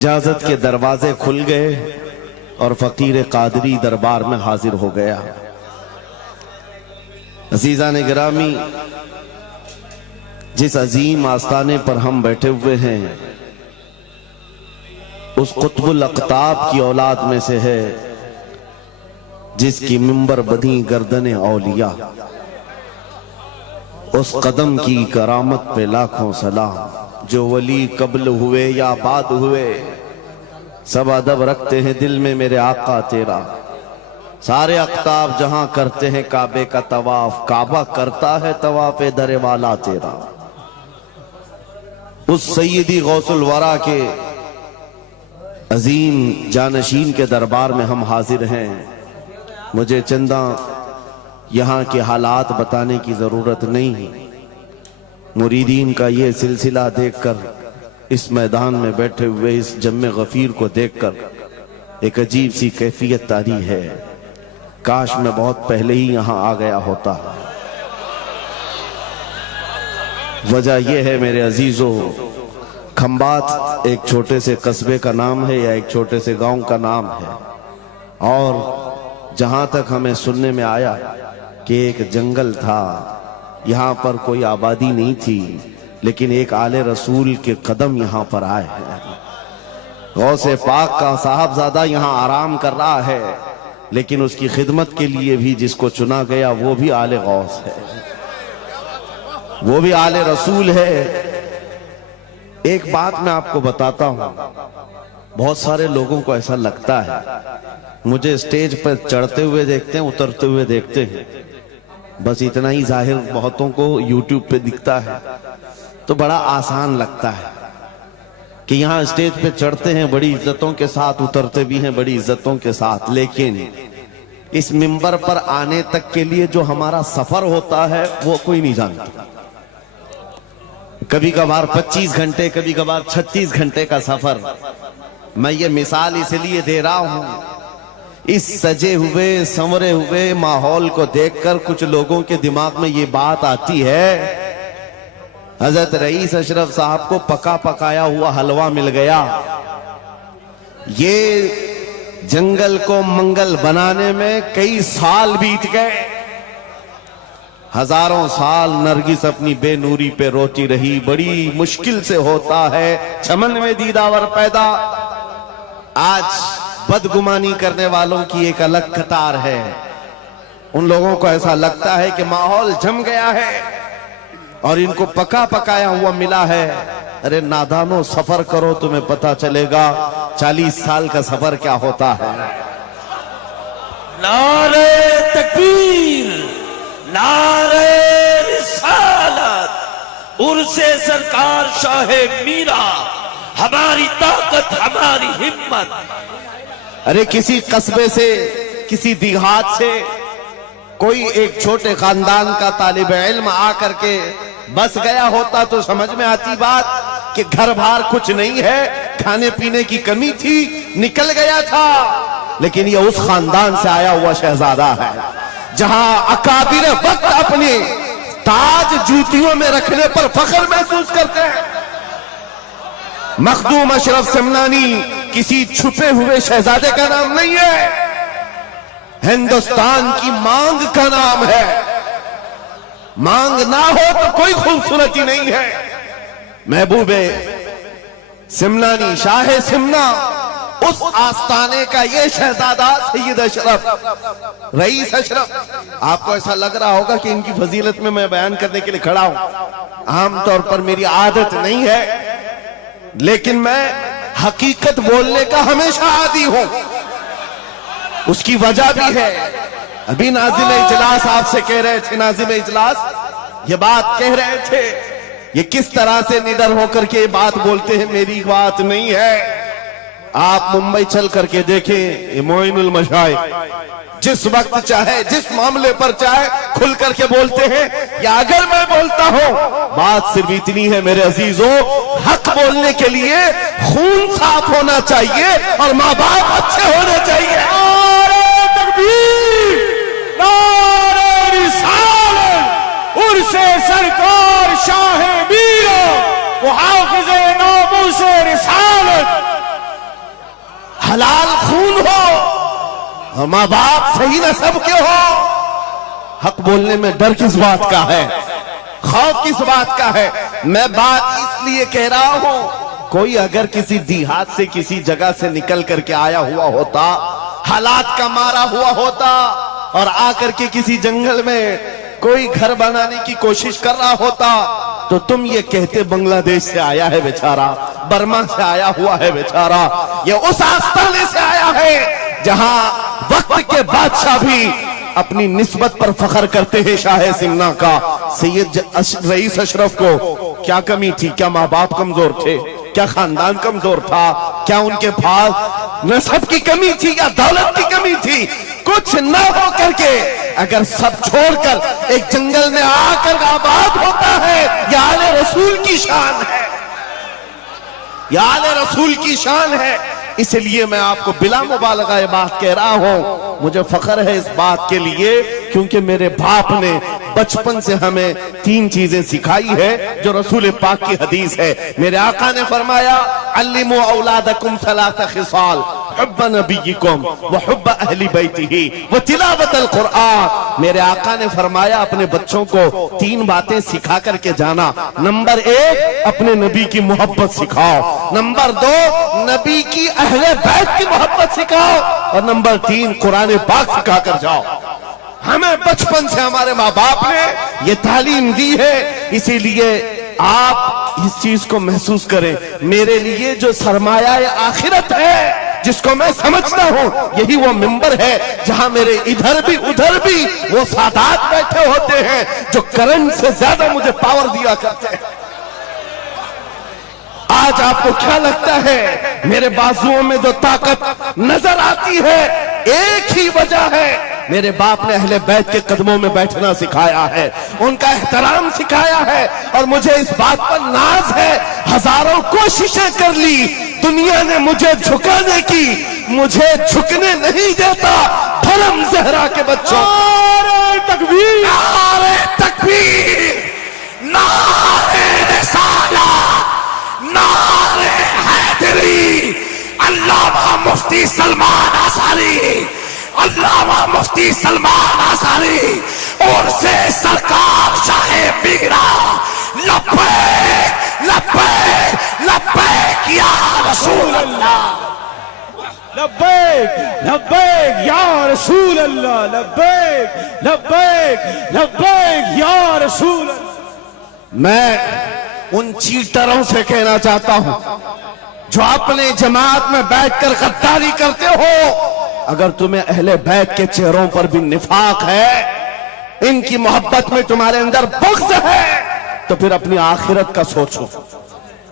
इजाजत के दरवाजे खुल गए और फकीर कादरी दरबार में हाजिर हो गया। अजीजा ने गिरामी, जिस अजीम आस्थाने पर हम बैठे हुए हैं उस कुतुबुल अक़ताब की औलाद में से है जिसकी मिंबर बधी गर्दने औलिया। उस कदम की करामत पे लाखों सलाम, जो वली कब्ल हुए या बाद हुए सब अदब रखते हैं दिल में मेरे आका तेरा। सारे अक़ताब जहां करते हैं काबे का तवाफ, काबा करता है तवाफ दरे वाला तेरा। उस सैयदी गौसुल वरा के अजीम जानशीन के दरबार में हम हाजिर हैं। मुझे चंदा यहाँ के हालात बताने की जरूरत नहीं। मुरीदीन का ये सिलसिला देखकर, इस मैदान में बैठे हुए इस जम्मे गफीर को देखकर एक अजीब सी कैफियत तारी है। काश मैं बहुत पहले ही यहाँ आ गया होता। वजह यह है मेरे अजीजों, खंबात एक छोटे से कस्बे का नाम है या एक छोटे से गांव का नाम है, और जहां तक हमें सुनने में आया कि एक जंगल था, यहाँ पर कोई आबादी नहीं थी, लेकिन एक आले रसूल के कदम यहाँ पर आए हैं। गौसे पाक का साहबजादा यहाँ आराम कर रहा है, लेकिन उसकी खिदमत के लिए भी जिसको चुना गया वो भी आले गौस है, वो भी आले रसूल है। एक बात मैं आपको बताता हूं, बहुत सारे लोगों को ऐसा लगता है मुझे स्टेज पर चढ़ते हुए देखते हैं, उतरते हुए देखते हैं, बस इतना ही जाहिर बहुतों को यूट्यूब पे दिखता है तो बड़ा आसान लगता है कि यहाँ स्टेज पे चढ़ते हैं बड़ी इज्जतों के साथ, उतरते भी हैं बड़ी इज्जतों के साथ, लेकिन इस मिंबर पर आने तक के लिए जो हमारा सफर होता है वो कोई नहीं जानता। कभी कभार 25 घंटे, कभी कभार 36 घंटे का सफर। मैं ये मिसाल इसलिए दे रहा हूं, इस सजे हुए संवरे हुए माहौल को देखकर कुछ लोगों के दिमाग में ये बात आती है हजरत रईस अशरफ साहब को पका पकाया हुआ हलवा मिल गया। ये जंगल को मंगल बनाने में कई साल बीत गए, हजारों साल नरगिस अपनी बेनूरी पे रोती रही, बड़ी मुश्किल से होता है चमन में दीदावर पैदा। आज बदगुमानी करने वालों की एक अलग कतार है। उन लोगों को ऐसा लगता है कि माहौल जम गया है और इनको पका पकाया हुआ मिला है। अरे नादानो, सफर करो तुम्हें पता चलेगा 40 साल का सफर क्या होता है। नारे तकबीर, नारे रिसालत, उर्से सरकार शाहे मीरा, हमारी ताकत हमारी हिम्मत। अरे किसी कस्बे से, किसी देहात से कोई एक छोटे खानदान का तालिब इल्म आकर के बस गया होता तो समझ में आती बात कि घर बार कुछ नहीं है, खाने पीने की कमी थी, निकल गया था। लेकिन ये उस खानदान से आया हुआ शहजादा है जहां अकाबिर वक्त अपने ताज जूतियों में रखने पर फख्र महसूस करते हैं। मखदूम अशरफ समनानी किसी छुपे हुए शहजादे का नाम नहीं है, हिंदुस्तान की मांग का नाम है। मांग ना हो तो कोई खूबसूरती नहीं है। महबूबे सिमनानी, शाह सिमना, उस आस्थाने का ये शहजादा सैयद अशरफ, रईस अशरफ। आपको ऐसा लग रहा होगा कि इनकी फजीलत में मैं बयान करने के लिए खड़ा हूं। आमतौर पर मेरी आदत नहीं है, लेकिन मैं हकीकत बोलने का हमेशा आदी हूं। उसकी वजह भी है। अभी नाज़िम इजलास आपसे कह रहे थे, नाज़िम इजलास ये बात कह रहे थे, ये किस तरह से निडर होकर के बात बोलते हैं, मेरी बात नहीं है। आप मुंबई चल करके देखें, मोइनुल मशाइख जिस वक्त चाहे, जिस मामले पर चाहे खुल करके बोलते हैं। या अगर मैं बोलता हूं, बात सिर्फ इतनी है मेरे अजीजों, हक बोलने के लिए खून साफ होना चाहिए और माँ बाप अच्छे होने चाहिए। नारे तकबीर, नारे रिसालत, उर्से सरकार शाहे मीरा, वो हाफिज़े नामूसे रिसालत, हलाल खून हो और माँ बाप सही नस्ब के हो। हक बोलने में डर किस बात का है, खौफ किस बात का है? मैं बात इसलिए कह रहा हूं, कोई अगर किसी देहात से किसी जगह से निकल करके आया हुआ होता, हालात का मारा हुआ होता और आकर के किसी जंगल में कोई घर बनाने की कोशिश कर रहा होता, तो तुम ये कहते बांग्लादेश से आया है बेचारा, बर्मा से आया हुआ है बेचारा, ये उस आस्थाने से आया है जहां वक्त के बादशाह भी अपनी निस्बत पर फख्र करते हैं। शाह सिमना का सैयद रईस अशरफ को क्या कमी थी? क्या माँ बाप कमजोर थे? क्या खानदान कमजोर था? क्या उनके पास नस्ब की कमी थी या दौलत की कमी थी? कुछ न हो करके अगर सब छोड़कर एक जंगल में आकर आबाद होता है, यह आले रसूल की शान है, यह आले रसूल की शान है। इसलिए मैं आपको बिला मुबालगा ये बात कह रहा हूं, मुझे फख्र है इस बात के लिए क्योंकि मेरे बाप ने बचपन से हमें 3 चीजें सिखाई है जो रसूल पाक की हदीस है। मेरे आका ने फरमाया, अल्लिमू औलादकुम सलासा खिसाल, हुब्ब नबीयिकुम व हुब्ब अहली बैतिही व तिलावतल कुरआन। मेरे आका ने फरमाया, अपने बच्चों को 3 बातें सिखा करके जाना। नंबर 1, अपने नबी की मोहब्बत सिखाओ। नंबर 2, नबी की अहले बैत की मोहब्बत सिखाओ। और नंबर 3, कुरान पाक सिखा कर जाओ। हमें बचपन से हमारे माँ बाप ने ये तालीम दी है, इसीलिए आप इस चीज को महसूस करें। मेरे लिए जो सरमाया आखिरत है, जिसको मैं समझता हूं, यही वो मिंबर है जहां मेरे इधर भी उधर भी वो सादात बैठे होते हैं जो करंट से ज्यादा मुझे पावर दिया करते हैं। आज आपको क्या लगता है मेरे बाजुओं में जो ताकत नजर आती है, एक ही वजह है, मेरे बाप ने अहले बैत के कदमों में बैठना सिखाया है, उनका एहतराम सिखाया है। और मुझे इस बात पर नाज है, हजारों कोशिशें कर ली दुनिया ने मुझे झुकाने की, मुझे झुकने नहीं देता धर्म ज़हरा के बच्चों। नारे तकबीर, नारे तकबीर, नारे रिसालत, नारे हैदरी। अल्लामा मुफ्ती सलमान आसारी, अल्लामा मुफ्ती सलमान आसारी और से सरकार शाह मीरा, लब्बैक लब्बैक लब्बैक या रसूल अल्लाह, लब्बैक लब्बैक या रसूल अल्लाह, लब्बैक लब्बैक लब्बैक या रसूल अल्लाह। मैं उन चीटरों से कहना चाहता हूं जो अपने जमात में बैठकर गद्दारी करते हो, अगर तुम्हें अहले बैत के चेहरों पर भी निफाक है, इनकी मोहब्बत में तुम्हारे अंदर बुग़्ज़ है, तो फिर अपनी आखिरत का सोचो,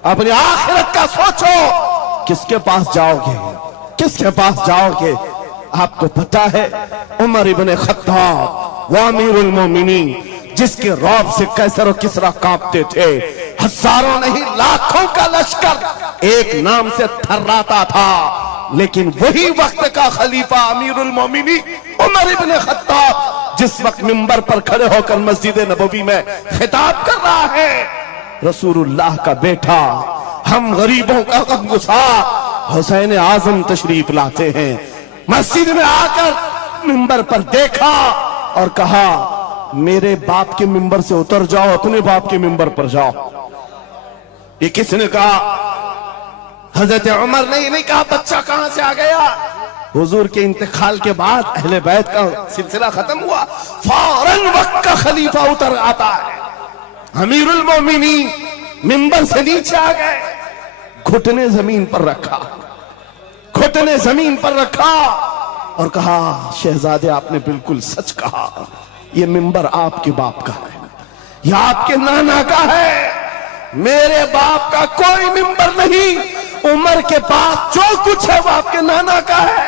अपनी आखिरत का सोचो। किसके पास जाओगे, किसके पास जाओगे? आपको पता है उमर इब्ने खत्ताब व अमीरुल मोमिनीन, जिसके रौब से कैसर और किसरा कांपते थे, हजारों नहीं लाखों का लश्कर एक नाम से थर्राता था, लेकिन वही वक्त का खलीफा अमीरुल मोमिनीन उमर इब्ने खत्ताब जिस वक्त मिंबर पर खड़े होकर मस्जिद नबवी में खिताब कर रहा है, रसूलुल्लाह का बेटा, हम गरीबों का गमगुसार हुसैन आजम तशरीफ लाते हैं। मस्जिद में आकर मिंबर पर देखा और कहा, मेरे बाप के मिंबर से उतर जाओ, अपने बाप के मिंबर पर जाओ। ये किसने कहा? हजरत उमर ने नहीं कहा बच्चा कहां से आ गया। हुजूर के इंतकाल के बाद अहले बैत का सिलसिला खत्म हुआ, फौरन वक्त का खलीफा उतर आता है, अमीरुल मोमिनीन मिंबर से नीचे आ गए, घुटने जमीन पर रखा, घुटने जमीन पर रखा और कहा, शहजादे आपने बिल्कुल सच कहा, ये मिंबर आपके बाप का है, यह आपके नाना का है, मेरे बाप का कोई मिंबर नहीं। उमर के पास जो कुछ है वो आपके नाना का है,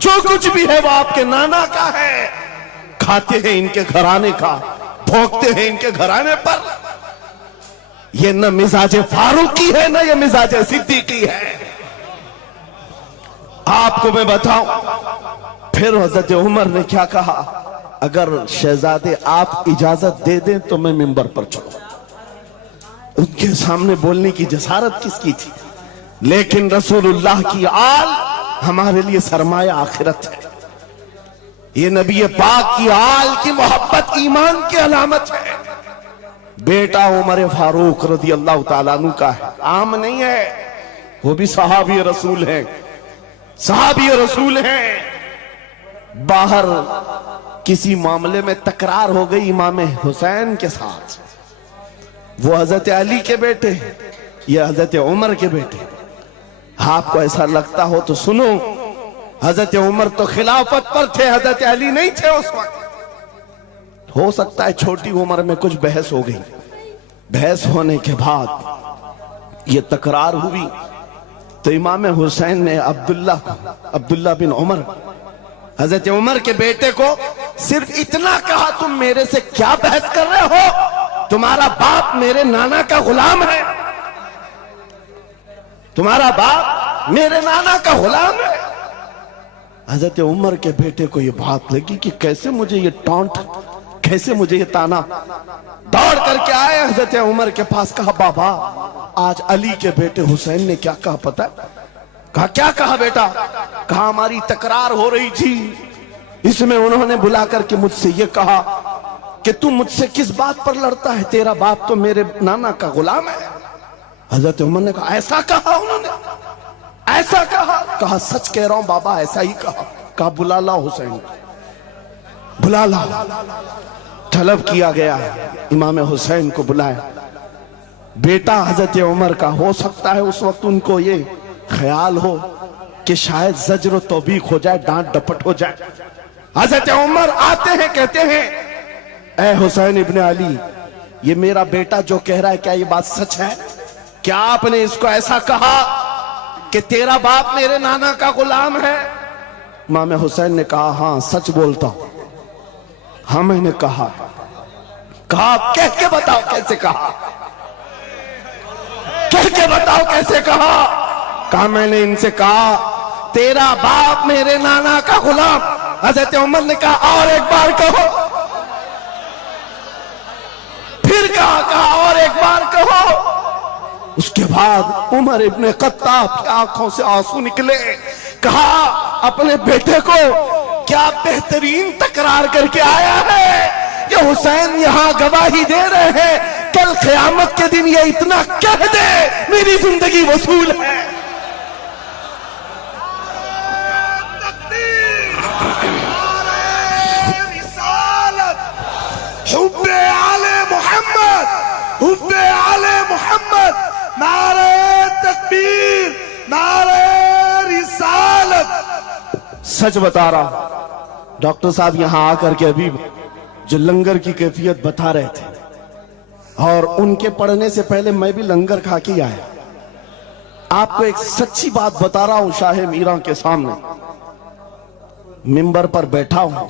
जो कुछ भी है वो आपके नाना का है। खाते हैं इनके घराने का, भोगते हैं इनके घराने पर। ये न मिजाजे फारूकी है, न ये मिजाजे सिद्दीकी है। आपको मैं बताऊं, फिर हजरत उमर ने क्या कहा, अगर शहजादे आप इजाजत दे दें तो मैं मिंबर पर चढ़ूं। उनके सामने बोलने की जसारत किसकी थी? लेकिन रसूलुल्लाह की आल हमारे लिए सरमाया आखिरत है। ये नबी पाक की आल की मोहब्बत ईमान की अलामत है। बेटा उमर फारूक रज़ी अल्लाह ताला अन्हु का है, आम नहीं है, वो भी सहाबी रसूल है, सहाबी रसूल हैं। बाहर किसी मामले में तकरार हो गई इमाम हुसैन के साथ, वो हजरत अली के बेटे, ये हजरत उमर के बेटे। आपको ऐसा लगता हो तो सुनो, हजरत उमर तो खिलाफत पर थे, हजरत अली नहीं थे उस वक्त। हो सकता है छोटी उम्र में कुछ बहस हो गई, बहस होने के बाद ये तकरार हुई तो इमाम हुसैन ने अब्दुल्ला बिन उमर, हजरत उमर के बेटे को सिर्फ इतना कहा, तुम मेरे से क्या बहस कर रहे हो? तुम्हारा बाप मेरे नाना का गुलाम है, तुम्हारा बाप मेरे नाना का गुलाम है। हजरत उमर के बेटे को यह बात लगी कि कैसे मुझे ये टॉन्ट, कैसे मुझे ये ताना। दौड़ करके आए हजरत उमर के पास, कहा बाबा आज अली के बेटे हुसैन ने क्या कहा पता है? कहा क्या कहा बेटा? कहा हमारी तकरार हो रही थी, इसमें उन्होंने बुला करके मुझसे ये कहा कि तू मुझसे किस बात पर लड़ता है, तेरा बाप तो मेरे नाना का गुलाम है। हजरत उमर ने कहा ऐसा कहा उन्होंने, ऐसा कहा? कहा सच कह रहा हूं बाबा, ऐसा ही कहा। कहा बुला ला हुसैन, बुला ला। तलब किया गया, इमाम हुसैन को बुलाया। बेटा हजरत उमर का, हो सकता है उस वक्त उनको ये ख्याल हो कि शायद जज्र तौबीक हो जाए, डांट डपट हो जाए। हजरत उमर आते हैं, कहते हैं ए हुसैन इब्ने अली, ये मेरा बेटा जो कह रहा है क्या ये बात सच है? क्या आपने इसको ऐसा कहा कि तेरा बाप मेरे नाना का गुलाम है? इमाम हुसैन ने कहा हां सच बोलता हूं। हाँ मैंने कहा। कहा कह के बताओ कैसे कहा, कह के बताओ कैसे कहा? कहा मैंने इनसे कहा तेरा बाप मेरे नाना का गुलाम। हजरत उमर ने कहा और एक बार कहो। फिर कहा और एक बार कहो। उसके बाद उमर इब्ने खत्ताब की आंखों से आंसू निकले। कहा अपने बेटे को क्या बेहतरीन तकरार करके आया है, ये हुसैन यहां गवाही दे रहे हैं, कल क़यामत के दिन ये इतना कह दे मेरी जिंदगी वसूल है। हुब्बे आले मोहम्मद, हुब्बे आले मोहम्मद, नारे तकबीर, नारे रिसालत। सच बता रहा, डॉक्टर साहब यहां आकर के अभी जो लंगर की कैफियत बता रहे थे, और उनके पढ़ने से पहले मैं भी लंगर खा के आया। आपको एक सच्ची बात बता रहा हूं, शाह मीरा के सामने मिंबर पर बैठा हूं,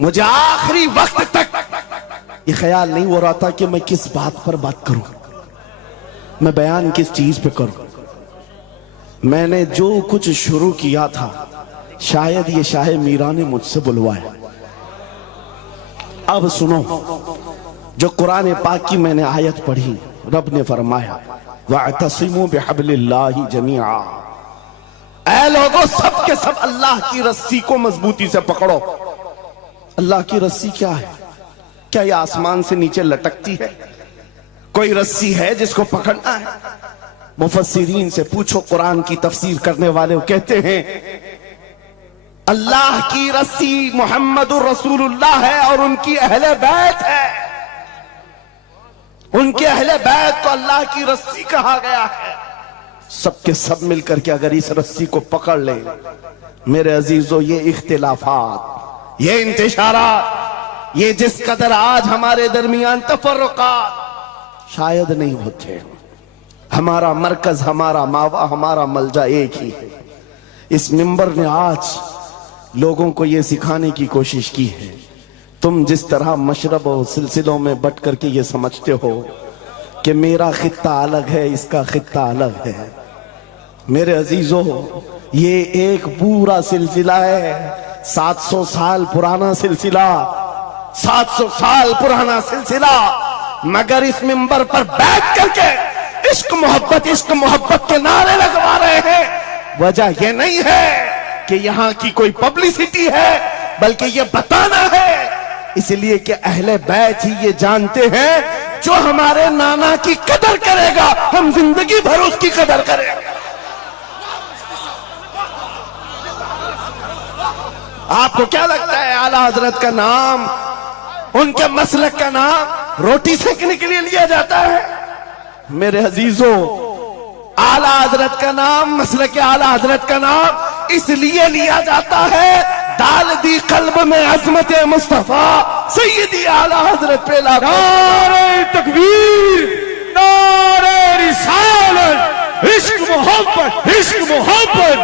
मुझे आखिरी वक्त तक ये ख्याल नहीं हो रहा था कि मैं किस बात पर बात करूं, मैं बयान किस चीज पे करूं। मैंने जो कुछ शुरू किया था शायद ये शाह मीरा ने मुझसे बुलवाया। अब सुनो, जो कुरान पाक की मैंने आयत पढ़ी, रब ने फरमाया वअतसिमू बिहब्लिल्लाहि जमीआ, ऐ लोगों सब के सब अल्लाह की रस्सी को मजबूती से पकड़ो। अल्लाह की रस्सी क्या है? क्या यह आसमान से नीचे लटकती है? कोई रस्सी है जिसको पकड़ना है? मुफस्सिरीन से पूछो, कुरान की तफसीर करने वाले कहते हैं अल्लाह की रस्सी मुहम्मदुर रसूलुल्लाह है और उनकी अहले बैत है। उनके अहले बैत को अल्लाह की रस्सी कहा गया है। सबके सब मिलकर के अगर इस रस्सी को पकड़ ले, मेरे अजीजों, ये इख्तिलाफात, ये इंतशारात, ये जिस कदर आज हमारे दरमियान तफर्रुकात शायद नहीं होते। हमारा मरकज, हमारा मावा, हमारा मलजा एक ही है। इस मिंबर ने आज लोगों को यह सिखाने की कोशिश की है, तुम जिस तरह मशरब और सिलसिलों में बट करके ये समझते हो कि मेरा खित्ता अलग है, इसका खित्ता अलग है, मेरे अजीजों ये एक पूरा सिलसिला है, 700 साल पुराना सिलसिला, 700 साल पुराना सिलसिला। मगर इस मिंबर पर बैठ करके इश्क मोहब्बत के नारे लगवा रहे हैं। वजह यह नहीं है कि यहां की कोई पब्लिसिटी है, बल्कि ये बताना है इसलिए कि अहले बैत ही ये जानते हैं जो हमारे नाना की कदर करेगा हम जिंदगी भर उसकी कदर करेंगे। आपको क्या लगता है आला हजरत का नाम, उनके मसलक का नाम रोटी सेकने के लिए लिया जाता है? मेरे अजीजों, आला हजरत का नाम, मसलक आला हजरत का नाम इसलिए लिया जाता है, डाल दी कल्ब में अजमत मुस्तफा सैयदी आला हजरत पे नारे तकबीर, नारे रिसालत, इश्क मोहब्बत, इश्क मोहब्बत,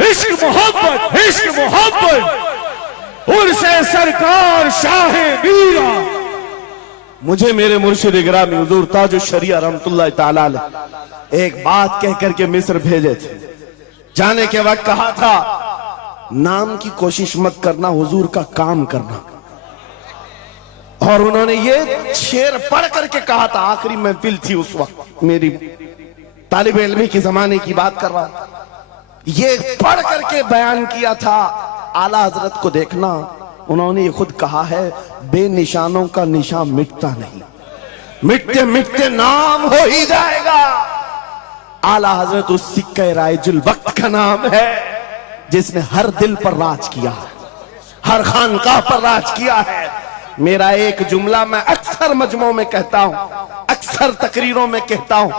इश्क मोहब्बत, इश्क मोहब्बत, उर्से सरकार शाह मीरा। मुझे मेरे मुर्शिद गिरामी हुजूर ताजुश शरिया रहमतुल्लाह ताला अलैह एक बात कह करके मिस्र भेजे थे। जाने के वक्त कहा था नाम की कोशिश मत करना, हुजूर का काम करना। और उन्होंने ये शेर पढ़ करके कहा था, आखिरी महफिल थी उस वक्त, मेरी तालिब इल्मी की जमाने की बात कर रहा हूं, ये पढ़ करके बयान किया था। आला हजरत को देखना, उन्होंने ये खुद कहा है, बेनिशानों का निशान मिटता नहीं, मिटते मिटते नाम हो ही जाएगा। आला हजरत उस सिक्के राइजुल वक्त का नाम है जिसने हर दिल पर राज किया है, हर खानकाह पर राज किया है। मेरा एक जुमला मैं अक्सर मजमों में कहता हूं, अक्सर तकरीरों में कहता हूं,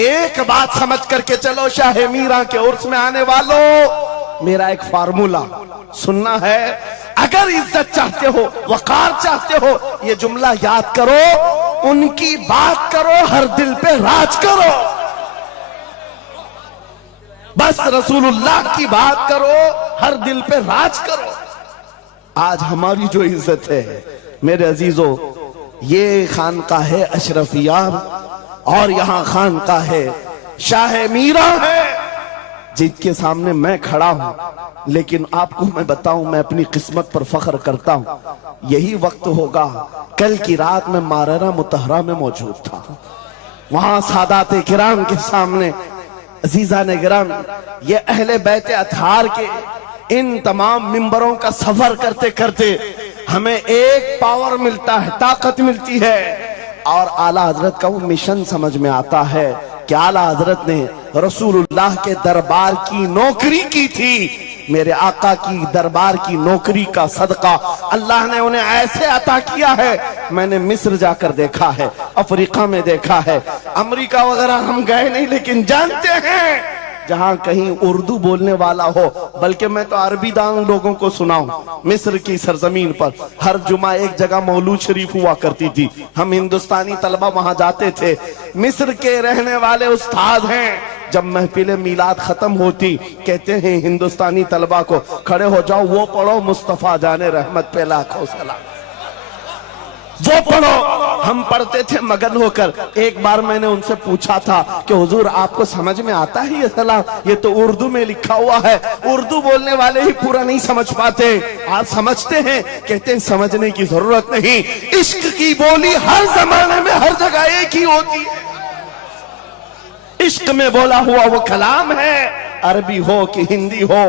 एक बात समझ करके चलो शाह मीरा के उर्स में आने वालों, मेरा एक फार्मूला सुनना है। अगर इज्जत चाहते हो, वकार चाहते हो, ये जुमला याद करो, उनकी बात करो, हर दिल पे राज करो, बस रसूलुल्लाह की बात करो, हर दिल पे राज करो। आज हमारी जो इज्जत है मेरे अजीजों, ये खानकाह है अशरफिया और यहां खानकाह है शाह मीरा है, जिनके सामने मैं खड़ा हूं। लेकिन आपको मैं बताऊं, मैं अपनी किस्मत पर फख्र करता हूं। यही वक्त होगा, कल की रात में माररा मुतहरा में मौजूद था, वहां सादात किराम के सामने अजीजा ने गिराम, ये अहले बैत अतहार के इन तमाम मिंबरों का सफर करते करते हमें एक पावर मिलता है, ताकत मिलती है। और आला हजरत का वो मिशन समझ में आता है कि आला हजरत ने रसूलुल्लाह के दरबार की नौकरी की थी। मेरे आका की दरबार की नौकरी का सदका अल्लाह ने उन्हें ऐसे अता किया है, मैंने मिस्र जाकर देखा है, अफ्रीका में देखा है, अमेरिका वगैरह हम गए नहीं, लेकिन जानते हैं जहां कहीं उर्दू बोलने वाला हो, बल्कि मैं तो अरबी दान लोगों को सुनाऊं। मिस्र की सरजमीन पर हर जुमा एक जगह मौलूद शरीफ हुआ करती थी, हम हिंदुस्तानी तलबा वहां जाते थे। मिस्र के रहने वाले उस्ताद हैं, जब महफिल मीलाद खत्म होती कहते हैं हिंदुस्तानी तलबा को खड़े हो जाओ, वो पढ़ो मुस्तफा जाने रहमत पे लाखों सलाम, वो पढ़ो। हम पढ़ते थे मगन होकर। एक बार मैंने उनसे पूछा था कि हुजूर आपको समझ में आता है ये सलाम? ये तो उर्दू में लिखा हुआ है, उर्दू बोलने वाले ही पूरा नहीं समझ पाते, आप समझते हैं? कहते हैं समझने की जरूरत नहीं, इश्क की बोली हर जमाने में हर जगह एक ही होती है। इश्क में बोला हुआ वो कलाम है, अरबी हो कि हिंदी हो,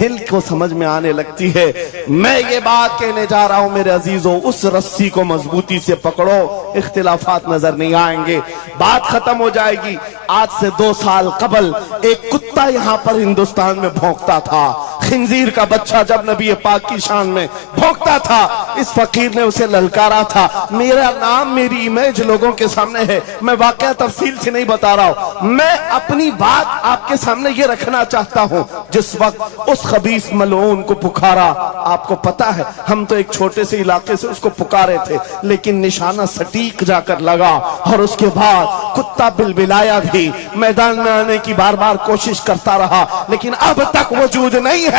दिल को समझ में आने लगती है। मैं ये बात कहने जा रहा हूं मेरे अजीजों, उस रस्सी को मजबूती से पकड़ो, इख्तिलाफात नजर नहीं आएंगे, बात खत्म हो जाएगी। आज से 2 साल कबल एक कुत्ता यहां पर हिंदुस्तान में भौंकता था, खिंजीर का बच्चा जब नबी पाक की शान में भौंकता था, इस फकीर ने उसे ललकारा था। मेरा नाम, मेरी इमेज लोगों के सामने है, मैं वाकया तफसील से नहीं बता रहा हूं, मैं अपनी बात आपके सामने ये रखना चाहता हूं। जिस वक्त उस खबीस मलऊन को पुकारा, आपको पता है हम तो एक छोटे से इलाके से उसको पुकारे थे, लेकिन निशाना सटीक जाकर लगा और उसके बाद कुत्ता बिलबिलाया भी, मैदान में आने की बार बार कोशिश करता रहा, लेकिन अब तक वजूद नहीं है।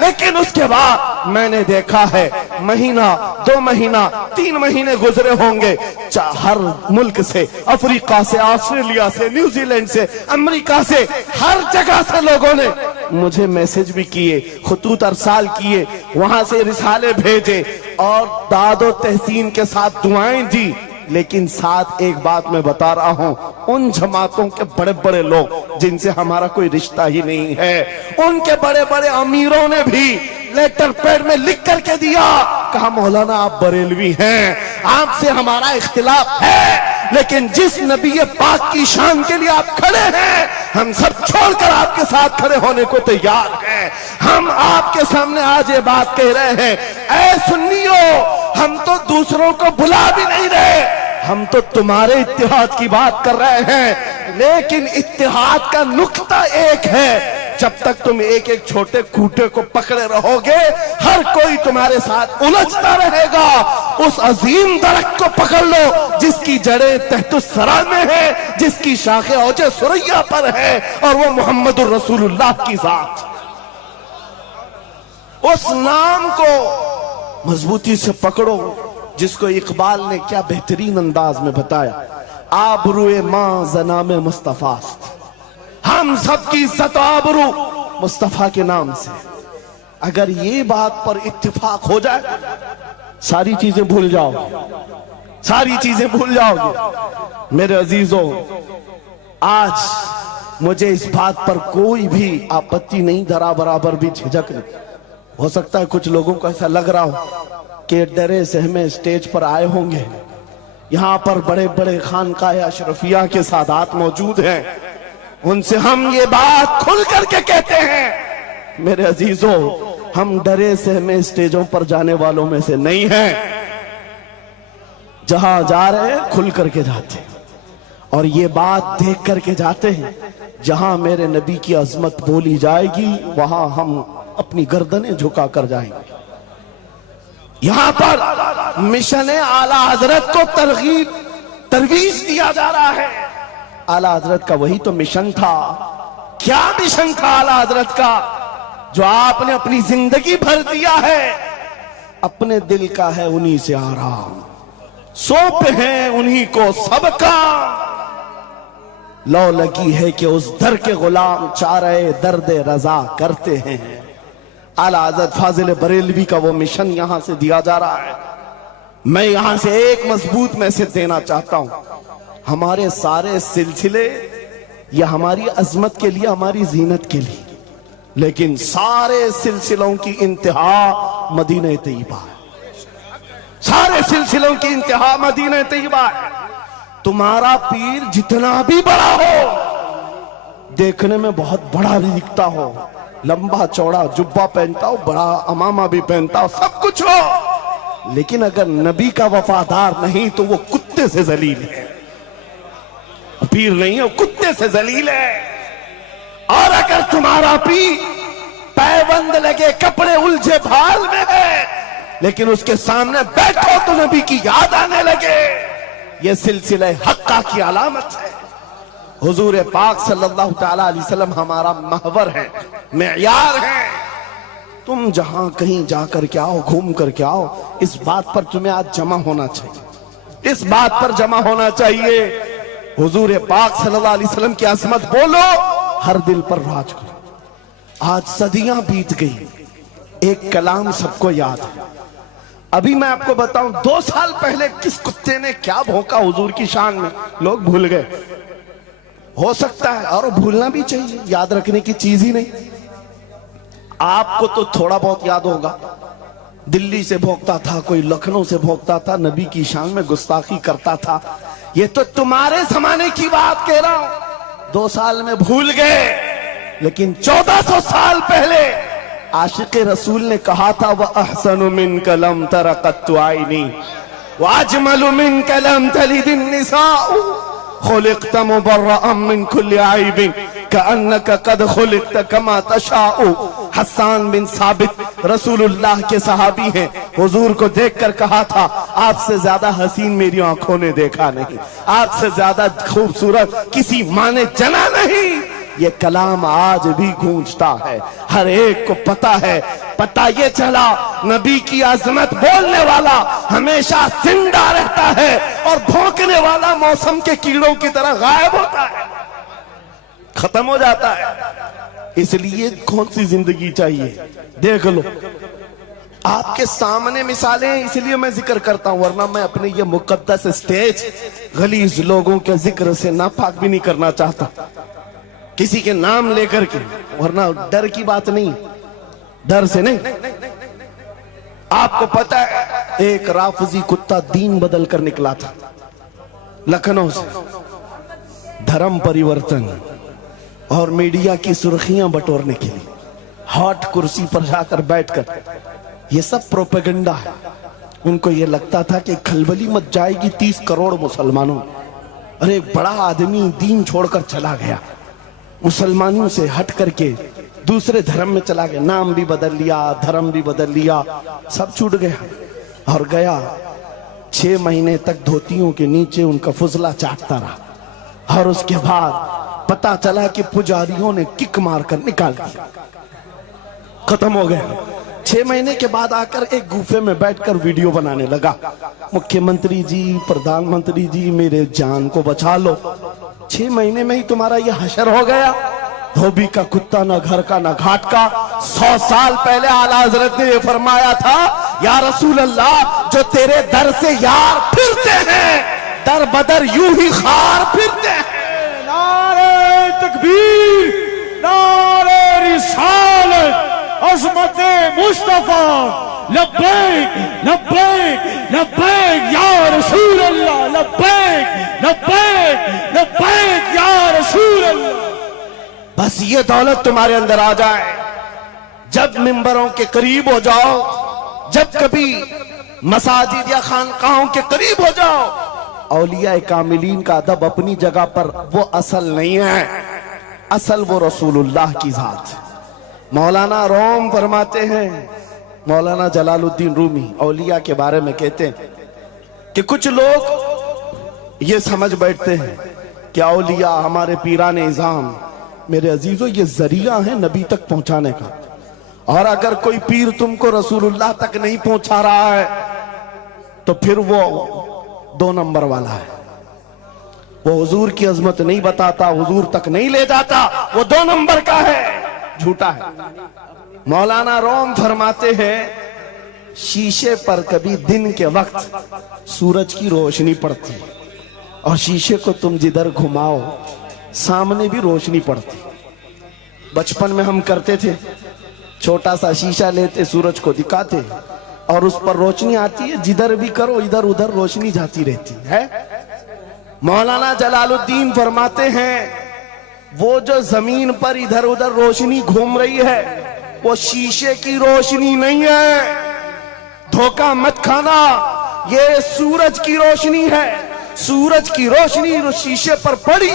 लेकिन उसके बाद मैंने देखा है, महीना, 2 महीना, 3 महीने गुजरे होंगे, हर मुल्क से, अफ्रीका से, ऑस्ट्रेलिया से, न्यूजीलैंड से, अमेरिका से, हर जगह से लोगों ने मुझे मैसेज भी किए, खुतूत अरसाल किए, वहां से रिसाले भेजे और दादो तहसीन के साथ दुआएं दी। लेकिन साथ एक बात मैं बता रहा हूं, उन जमातों के बड़े बड़े लोग जिनसे हमारा कोई रिश्ता ही नहीं है, उनके बड़े बड़े अमीरों ने भी लेटर पैड में लिख करके दिया, कहा मौलाना आप बरेलवी हैं, आपसे हमारा इख्तिलाफ है, लेकिन जिस नबी पाक की शान के लिए आप खड़े हैं, हम सब छोड़कर आपके साथ खड़े होने को तैयार हैं। हम आपके सामने आज ये बात कह रहे हैं, ऐ सुन्नियों, हम तो दूसरों को बुला भी नहीं रहे, हम तो तुम्हारे इत्तेहाद की बात कर रहे हैं, लेकिन इत्तेहाद का नुक्ता एक है, जब तक तुम एक एक छोटे खूंटे को पकड़े रहोगे, हर कोई तुम्हारे साथ उलझता रहेगा। उस अजीम दरख्त को पकड़ लो जिसकी जड़ें तहतुस्सरा में है, जिसकी शाखें औजे सुरैया पर है, और वो मोहम्मदुर रसूलुल्लाह की जात। उस नाम को मजबूती से पकड़ो जिसको इकबाल ने क्या बेहतरीन अंदाज में बताया, आबरूए मां जनाम मुस्तफास्त, हम सबकी इज्जत आबरू मुस्तफा के नाम से। अगर ये बात पर इत्तेफाक हो जाए, सारी चीजें भूल जाओ, सारी चीजें भूल जाओगे। मेरे अजीजों, आज मुझे इस बात पर कोई भी आपत्ति नहीं, जरा बराबर भी झिझक नहीं। हो सकता है कुछ लोगों को ऐसा लग रहा हो कि डरे सहमे स्टेज पर आए होंगे, यहां पर बड़े बड़े खानकाह अशरफिया के सादात मौजूद हैं, उनसे हम ये बात खुल करके कहते हैं। मेरे अजीजों, हम डरे सहमे स्टेजों पर जाने वालों में से नहीं हैं, जहां जा रहे हैं खुल करके जाते हैं, और ये बात देख करके जाते हैं, जहां मेरे नबी की अजमत बोली जाएगी वहां हम अपनी गर्दनें झुका कर जाएंगे। यहां पर मिशन आला हजरत को तरवीज दिया जा रहा है। आला हजरत का वही तो मिशन था। क्या मिशन था आला हजरत का, जो आपने अपनी जिंदगी भर दिया है? अपने दिल का है उन्हीं से आराम, सौंप है उन्हीं को सबका, लो लगी है कि उस दर के गुलाम चारे दर्द रजा करते हैं। आला हजरत फाजिल बरेलवी का वो मिशन यहां से दिया जा रहा है। मैं यहां से एक मजबूत मैसेज देना चाहता हूं, हमारे सारे सिलसिले ये हमारी अजमत के लिए, हमारी जीनत के लिए, लेकिन सारे सिलसिलों की इंतहा मदीना तैयबा है। सारे सिलसिलों की इंतहा मदीना तैयबा है। तुम्हारा पीर जितना भी बड़ा हो, देखने में बहुत बड़ा भी दिखता हो, लंबा चौड़ा जुब्बा पहनता हो, बड़ा अमामा भी पहनता हो, सब कुछ हो, लेकिन अगर नबी का वफादार नहीं तो वो कुत्ते से जलील है। पीर नहीं है, कुत्ते से जलील है। और अगर तुम्हारा पीर पैबंद लगे, कपड़े उलझे भाल में है, लेकिन उसके सामने बैठो तो नबी की याद आने लगे, ये सिलसिले हक्का की अलामत है। हुजूर पाक सल्लल्लाहु ताला अलैहि वसल्लम हमारा महवर है, मेयार है। तुम जहां कहीं जाकर के आओ, घूम करके आओ, इस बात पर तुम्हें आज जमा होना चाहिए, इस बात पर जमा होना चाहिए। हुजूर पाक सल्लल्लाहु अलैहि वसल्लम की अज़मत बोलो, हर दिल पर राज करो। आज सदियां बीत गई, एक कलाम सबको याद है। अभी मैं आपको बताऊं, 2 साल पहले किस कुत्ते ने क्या भौंका हुजूर की शान में, लोग भूल गए। हो सकता है, और भूलना भी चाहिए, याद रखने की चीज ही नहीं। आपको तो थोड़ा बहुत याद होगा, दिल्ली से भौंकता था, कोई लखनऊ से भौंकता था, नबी की शान में गुस्ताखी करता था। ये तो तुम्हारे जमाने की बात कह रहा हूं, 2 साल में भूल गए, लेकिन 1400 साल पहले आशिक रसूल ने कहा था, वह अहसनु मिन कलम तरक़त्तु आइनी व अजमलु मिन कलम तलिदिन निसाउ खुलिक़्त मुबर्रअन मिन कुल्लि आइबिन कअन्नक क़द खुलिक़्त कमा तशाउ। हस्सान बिन साबित रसूलुल्लाह के सहाबी हैं, हुजूर को देखकर कहा था, आपसे ज्यादा हसीन मेरी आंखों ने देखा नहीं, आपसे ज्यादा खूबसूरत किसी माँ ने जना नहीं। ये कलाम आज भी गूंजता है, हर एक को पता है। पता ये चला, नबी की अजमत बोलने वाला हमेशा जिंदा रहता है, और भौंकने वाला मौसम के कीड़ों की तरह गायब होता है, खत्म हो जाता है। इसलिए कौन सी जिंदगी चाहिए? देख लो, आपके सामने मिसालें हैं, इसलिए मैं जिक्र करता हूं, वरना मैं अपने ये मुकद्दस स्टेज गलीज लोगों के जिक्र से नापाक भी नहीं करना चाहता, किसी के नाम लेकर के, वरना डर की बात नहीं, डर से नहीं। आपको पता है एक राफजी कुत्ता दीन बदल कर निकला था लखनऊ से, धर्म परिवर्तन और मीडिया की सुर्खियां बटोरने के लिए हॉट कुर्सी पर जाकर बैठकर, ये सब प्रोपेगेंडा है। उनको ये लगता था कि खलबली मच जाएगी 30 करोड़ मुसलमानों। अरे एक बड़ा आदमी दीन छोड़कर चला गया, मुसलमानों से हट करके दूसरे धर्म में चला गया, नाम भी बदल लिया, धर्म भी बदल लिया, सब छूट गया और गया। 6 महीने तक धोतियों के नीचे उनका फुजला चाटता रहा और उसके बाद पता चला कि पुजारियों ने किक मारकर निकाल दिया, खत्म हो गया। 6 महीने के बाद आकर एक गुफे में बैठकर वीडियो बनाने लगा, मुख्यमंत्री जी, प्रधानमंत्री जी, मेरे जान को बचा लो। 6 महीने में ही तुम्हारा ये हशर हो गया। धोबी का कुत्ता, ना घर का ना घाट का। 100 साल पहले आला हजरत ने ये फरमाया था, या रसूल अल्लाह, जो तेरे दर से यार फिरते हैं, दर बदर यूं ही खार फिरते हैं। नारे तकबीर, नारे रिसालत, अज़मत मुस्तफा, लब्बैक लब्बैक लब्बैक या रसूल अल्लाह, लब्बैक लब्बैक लब्बैक या रसूल अल्लाह। बस ये दौलत तुम्हारे अंदर आ जाए, जब मिंबरों के करीब हो जाओ, जब कभी मसाजिद या खानकाहों के करीब हो जाओ। औलिया कामिलीन का अदब अपनी जगह पर, वो असल नहीं है, असल वो रसूलुल्लाह की जात। मौलाना रोम फरमाते हैं, मौलाना जलालुद्दीन रूमी औलिया के बारे में कहते हैं कि कुछ लोग ये समझ बैठते हैं कि औलिया हमारे पीराने इज़ाम, मेरे अजीजों ये जरिया है नबी तक पहुंचाने का, और अगर कोई पीर तुमको रसूलुल्लाह तक नहीं पहुंचा रहा है तो फिर वो 2 नंबर वाला है, वो हुजूर की अजमत नहीं बताता, हुजूर तक नहीं ले जाता, वो 2 नंबर का है, झूठा है। मौलाना रोम फरमाते हैं, शीशे पर कभी दिन के वक्त सूरज की रोशनी पड़ती और शीशे को तुम जिधर घुमाओ सामने भी रोशनी पड़ती। बचपन में हम करते थे, छोटा सा शीशा लेते, सूरज को दिखाते और उस पर रोशनी आती है, जिधर भी करो इधर उधर रोशनी जाती रहती है। मौलाना जलालुद्दीन फरमाते हैं, वो जो जमीन पर इधर उधर रोशनी घूम रही है वो शीशे की रोशनी नहीं है, धोखा मत खाना, ये सूरज की रोशनी है। सूरज की रोशनी शीशे पर पड़ी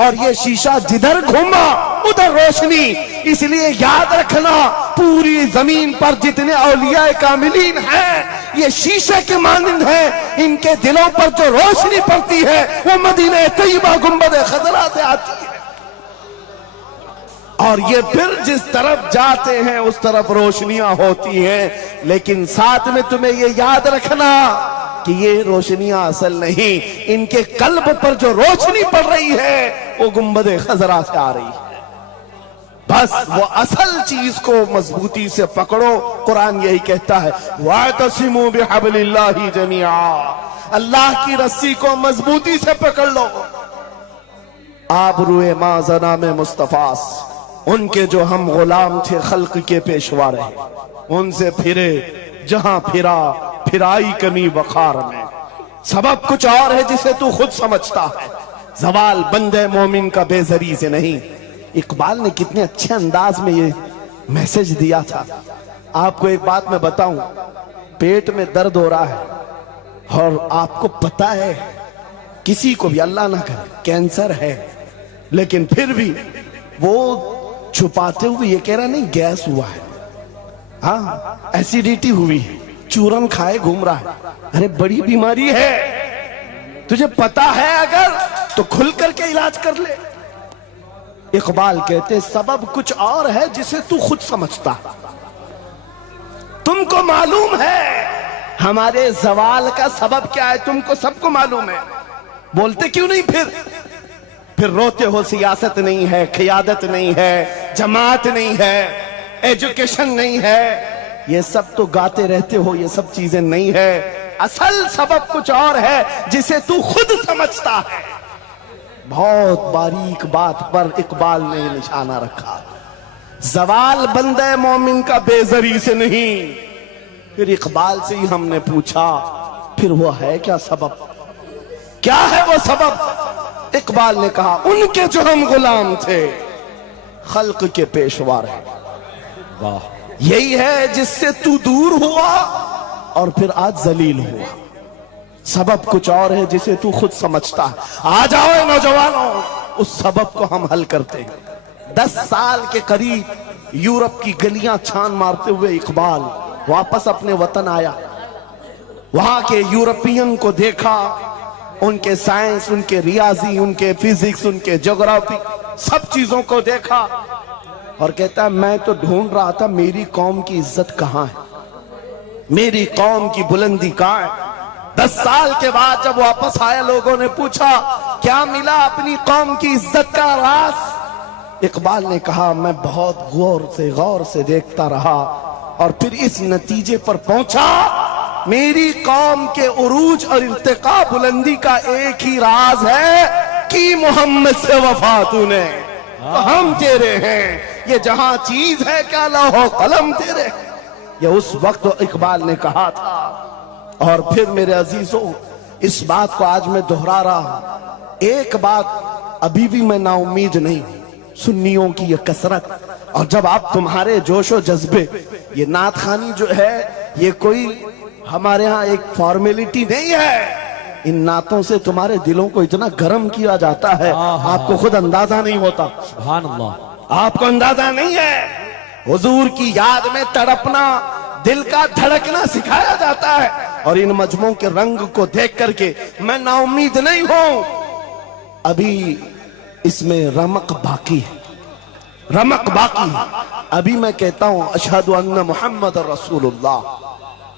और ये शीशा जिधर घूमा उधर रोशनी। इसलिए याद रखना, पूरी जमीन पर जितने औलिया कामिलीन हैं ये शीशे के मानंद हैं, इनके दिलों पर जो रोशनी पड़ती है वो मदीना तैयबा गुंबद खजरा से आती है, और ये फिर जिस तरफ जाते हैं उस तरफ रोशनियां होती हैं। लेकिन साथ में तुम्हें ये याद रखना कि ये रोशनियां असल नहीं, इनके कल्ब पर जो रोशनी पड़ रही है वो गुंबद खजरा से आ रही है। बस वो असल चीज को मजबूती से पकड़ो। कुरान यही कहता है, वातसिमू बिहब्लिल्लाहि जमीआ, अल्लाह की रस्सी को मजबूती से पकड़ लो। आबरूए माज़ना में मुस्तफास, उनके जो हम गुलाम थे खल्क के पेशवा रहे, उनसे फिरे जहां फिरा फिराई कमी बखार में। सबब कुछ और है जिसे तू खुद समझता है, जवाल बंदे मोमिन का बेजरी से नहीं। इकबाल ने कितने अच्छे अंदाज में ये मैसेज दिया था। आपको एक बात मैं बताऊं, पेट में दर्द हो रहा है और आपको पता है किसी को भी अल्लाह ना करे कैंसर है, लेकिन फिर भी वो छुपाते हुए ये कह रहा नहीं गैस हुआ है, हाँ एसिडिटी हुई है, चूरन खाए घूम रहा है। अरे बड़ी बीमारी है, तुझे पता है अगर तो खुल करके इलाज कर ले। इकबाल कहते सबब कुछ और है जिसे तू खुद समझता। तुमको मालूम है हमारे जवाल का सबब क्या है, तुमको सबको मालूम है, बोलते क्यों नहीं? फिर रोते हो सियासत नहीं है, क़ियादत नहीं है, जमात नहीं है, एजुकेशन नहीं है, ये सब तो गाते रहते हो, ये सब चीजें नहीं है। असल सबब कुछ और है जिसे तू खुद समझता है। बहुत बारीक बात पर इकबाल ने निशाना रखा। जवाल बंदे मोमिन का बेजरी से नहीं। फिर इकबाल से ही हमने पूछा, फिर वो है क्या सबब, क्या है वो सबब? इकबाल ने कहा, उनके जो हम गुलाम थे, खल्क के पेशवा रहे। वाह, यही है जिससे तू दूर हुआ और फिर आज जलील हुआ। सबब कुछ और है जिसे तू खुद समझता है। आ जाओ नौजवानों, उस सबब को हम हल करते हैं। 10 साल के करीब यूरोप की गलियां छान मारते हुए इकबाल वापस अपने वतन आया। वहां के यूरोपियन को देखा, उनके साइंस, उनके रियाजी, उनके फिजिक्स, उनके ज्योग्राफी, सब चीजों को देखा और कहता है, मैं तो ढूंढ रहा था मेरी कौम की इज्जत कहां है, मेरी कौम की बुलंदी कहां है। 10 साल के बाद जब वापस आए, लोगों ने पूछा, क्या मिला अपनी कौम की इज्जत का राज? इकबाल ने कहा, मैं बहुत गौर से देखता रहा और फिर इस नतीजे पर पहुंचा, मेरी कौम के उरूज और इर्तिका बुलंदी का एक ही राज है कि मोहम्मद से वफा तूने, तो हम तेरे हैं। ये जहां चीज है क्या लौहो कलम तेरे। ये उस वक्त इकबाल ने कहा था। और फिर मेरे अजीजों, इस बात को आज मैं दोहरा रहा हूं। एक बात अभी भी मैं नाउम्मीद नहीं, सुन्नियों की ये कसरत। और जब आप तुम्हारे जोशो जज्बे, ये नात खानी जो है, ये कोई हमारे यहाँ एक फॉर्मेलिटी नहीं है। इन नातों से तुम्हारे दिलों को इतना गर्म किया जाता है, आपको खुद अंदाजा नहीं होता। सुभान अल्लाह, आपको अंदाजा नहीं है। हुजूर की याद में तड़पना, दिल का धड़कना सिखाया जाता है। और इन मजमों के रंग को देख करके मैं नाउम्मीद नहीं हूं। अभी इसमें रमक बाकी है, रमक बाकी है। अभी मैं कहता हूं, अशहदु अन्ना मुहम्मद रसूलुल्लाह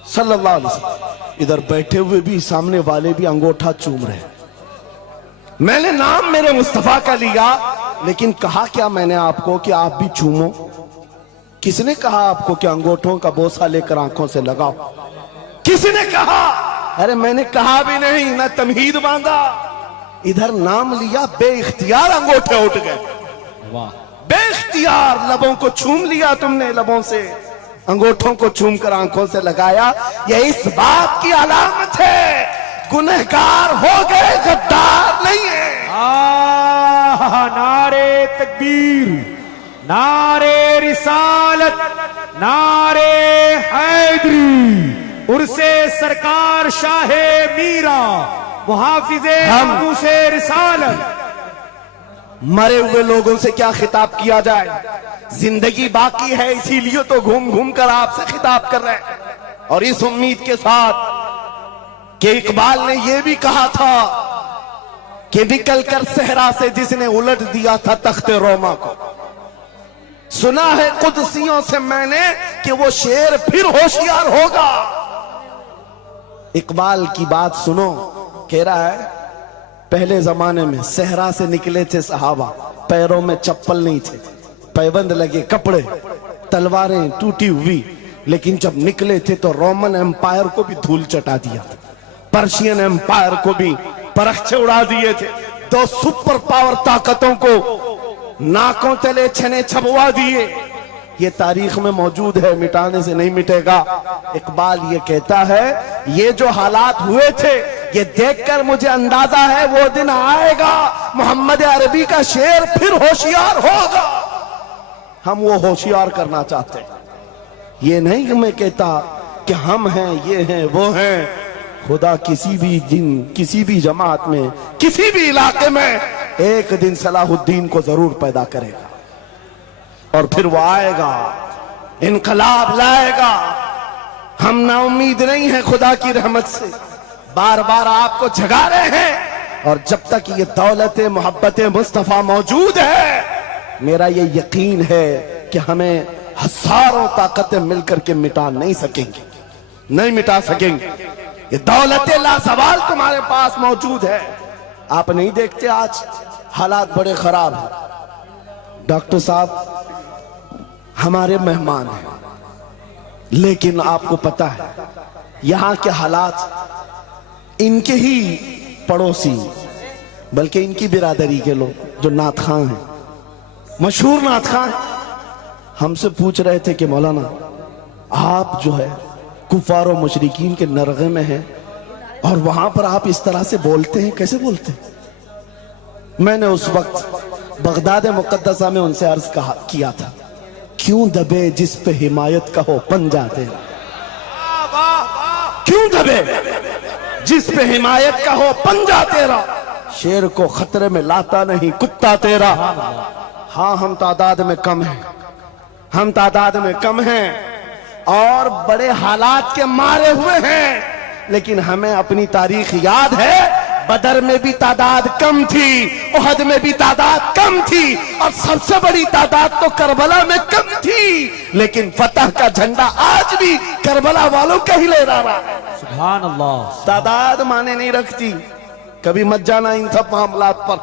सल्लल्लाहु अलैहि वसल्लम। इधर बैठे हुए भी, सामने वाले भी अंगूठा चूम रहे। मैंने नाम मेरे मुस्तफा का लिया, लेकिन कहा क्या मैंने आपको कि आप भी चूमो? किसने कहा आपको कि अंगूठों का बोसा लेकर आंखों से लगाओ? किसने कहा? अरे मैंने कहा भी नहीं, ना तमहीद बांधा। इधर नाम लिया, बेइख्तियार अंगूठे उठ गए। वाह, बेइख्तियार लबों को छूम लिया तुमने, लबों से अंगूठों को छूम कर आंखों से लगाया। यह इस बात की अलामत है, गुनहगार हो गए, गद्दार नहीं है। नारे तकबीर, नारे रिसालत, नारे हैदरी, उर्से सरकार शाहे मीरा, मुहाफिजे हम से रिसालत। मरे हुए लोगों से क्या खिताब किया जाए? जिंदगी बाकी है, इसीलिए तो घूम घूम कर आपसे खिताब कर रहे हैं। और इस उम्मीद के साथ कि इकबाल ने यह भी कहा था कि निकलकर सहरा से जिसने उलट दिया था तख्ते रोमा को, सुना है कुदसियों से मैंने कि वो शेर फिर होशियार होगा। इकबाल की बात सुनो, कह रहा है, पहले जमाने में सहरा से निकले थे सहाबा, पैरों में चप्पल नहीं थे, पैबंद लगे कपड़े, तलवारें टूटी हुई, लेकिन जब निकले थे तो रोमन एम्पायर को भी धूल चटा दिया, पर्शियन एम्पायर को भी परखचे उड़ा दिए थे। 2 सुपर पावर ताकतों को नाकों तले छने छपवा दिए। ये तारीख में मौजूद है, मिटाने से नहीं मिटेगा। इकबाल ये कहता है, ये जो हालात हुए थे, ये देखकर मुझे अंदाजा है वो दिन आएगा, मोहम्मद अरबी का शेर फिर होशियार होगा। हम वो होशियार करना चाहते हैं। ये नहीं कि मैं कहता कि हम हैं, ये हैं, वो हैं। खुदा किसी भी दिन, किसी भी जमात में, किसी भी इलाके में एक दिन सलाहुद्दीन को जरूर पैदा करेगा और फिर वो आएगा, इनकलाब लाएगा। हम नाउम्मीद नहीं है खुदा की रहमत से, बार बार आपको जगा रहे हैं। और जब तक ये दौलत मोहब्बत मुस्तफा मौजूद है, मेरा ये यकीन है कि हमें हजारों ताकतें मिलकर के मिटा नहीं सकेंगे, नहीं मिटा सकेंगे। ये दौलत लाजवाल तुम्हारे पास मौजूद है। आप नहीं देखते आज हालात बड़े खराब हैं। डॉक्टर साहब हमारे मेहमान हैं, लेकिन आपको पता है यहां के हालात, इनके ही पड़ोसी बल्कि इनकी बिरादरी के लोग जो नात खां हैं, मशहूर नात खां, हमसे पूछ रहे थे कि मौलाना आप जो है कुफार और मुशरिकीन के नरगे में हैं और वहां पर आप इस तरह से बोलते हैं, कैसे बोलते हैं? मैंने उस वक्त बगदाद मुकद्दसा में उनसे अर्ज किया था, क्यों दबे जिस पे हिमायत का हो पन जाते, क्यों दबे जिस पे हिमायत का हो पंजा तेरा, शेर को खतरे में लाता नहीं कुत्ता तेरा। हाँ हम तादाद में कम हैं, हम तादाद में कम हैं और बड़े हालात के मारे हुए हैं, लेकिन हमें अपनी तारीख याद है। बदर में भी तादाद कम थी, उहद में भी तादाद कम थी और सबसे बड़ी तादाद तो करबला में कम थी, लेकिन फतह का झंडा आज भी करबला वालों का ही लहरा रहा है। सुभान अल्लाह। तादाद माने नहीं रखती, कभी मत जाना इन सब मामलात पर।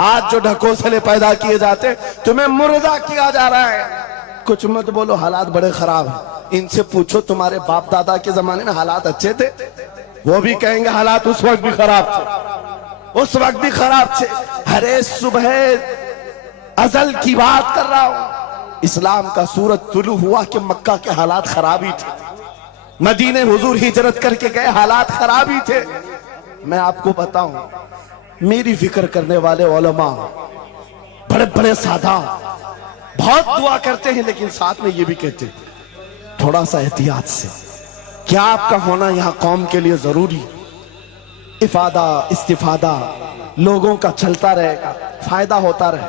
आज जो ढकोसले पैदा किए जाते, तुम्हें मुर्दा किया जा रहा है। कुछ मत बोलो, हालात बड़े खराब हैं। इनसे पूछो तुम्हारे बाप दादा के जमाने में हालात अच्छे थे, वो भी कहेंगे हालात उस वक्त भी खराब थे, उस वक्त भी खराब थे। हरे सुबह अजल की बात कर रहा हूं, इस्लाम का सूरज तुलू हुआ कि मक्का के हालात खराब ही थे, मदीने हुजूर हिजरत करके गए, हालात खराब ही थे। मैं आपको बताऊं, मेरी फिक्र करने वाले उलमा बड़े बड़े सादा बहुत दुआ करते हैं, लेकिन साथ में ये भी कहते हैं थोड़ा सा एहतियात से, क्या आपका होना यहां कौम के लिए जरूरी, इफादा इस्तिफादा लोगों का चलता रहेगा, फायदा होता रहे।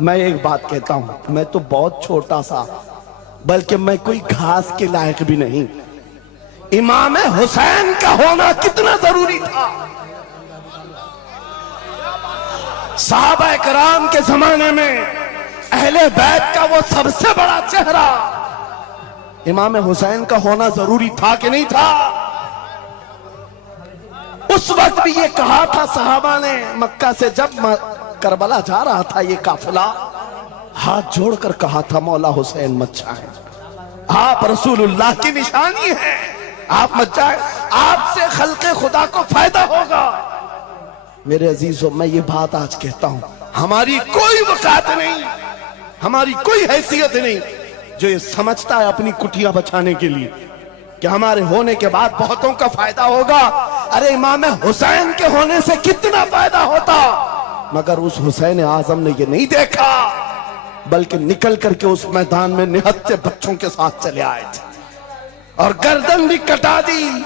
मैं एक बात कहता हूं, मैं तो बहुत छोटा सा, बल्कि मैं कोई घास के लायक भी नहीं। इमाम हुसैन का होना कितना जरूरी था। सहाबा कराम के जमाने में अहले बैत का वो सबसे बड़ा चेहरा इमाम हुसैन का होना जरूरी था कि नहीं था? उस वक्त भी ये कहा था सहाबा ने, मक्का से जब करबला जा रहा था ये काफिला, हाथ जोड़कर कहा था मौला हुसैन मत जाए, आप रसूलुल्लाह की निशानी है, आप मत जाए, आपसे खल्के खुदा को फायदा होगा। मेरे अजीजों, मैं ये बात आज कहता हूं, हमारी कोई वकात नहीं, हमारी कोई हैसियत नहीं जो ये समझता है अपनी कुटिया बचाने के लिए कि हमारे होने के बाद बहुतों का फायदा होगा। अरे इमाम हुसैन के होने से कितना फायदा होता, मगर उस हुसैन आजम ने ये नहीं देखा, बल्कि निकल करके उस मैदान में निहत्थे बच्चों के साथ चले आए थे और गर्दन भी कटा दी।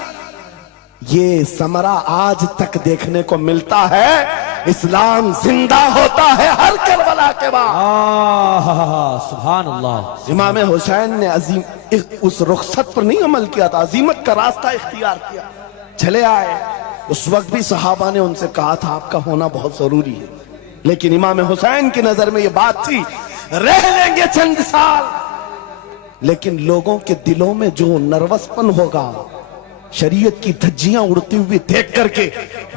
ये समरा आज तक देखने को मिलता है। इस्लाम जिंदा होता है हर करबला के बाद। सुभान अल्लाह। इमाम हुसैन ने अजीम उस रुखसत पर नहीं अमल किया था, अजीमत का रास्ता इख्तियार किया, चले आए। उस वक्त भी सहाबा ने उनसे कहा था आपका होना बहुत जरूरी है, लेकिन इमाम हुसैन की नजर में ये बात थी रह लेंगे चंद साल, लेकिन लोगों के दिलों में जो नर्वसपन होगा, शरीयत की धज्जियां उड़ती हुई देख करके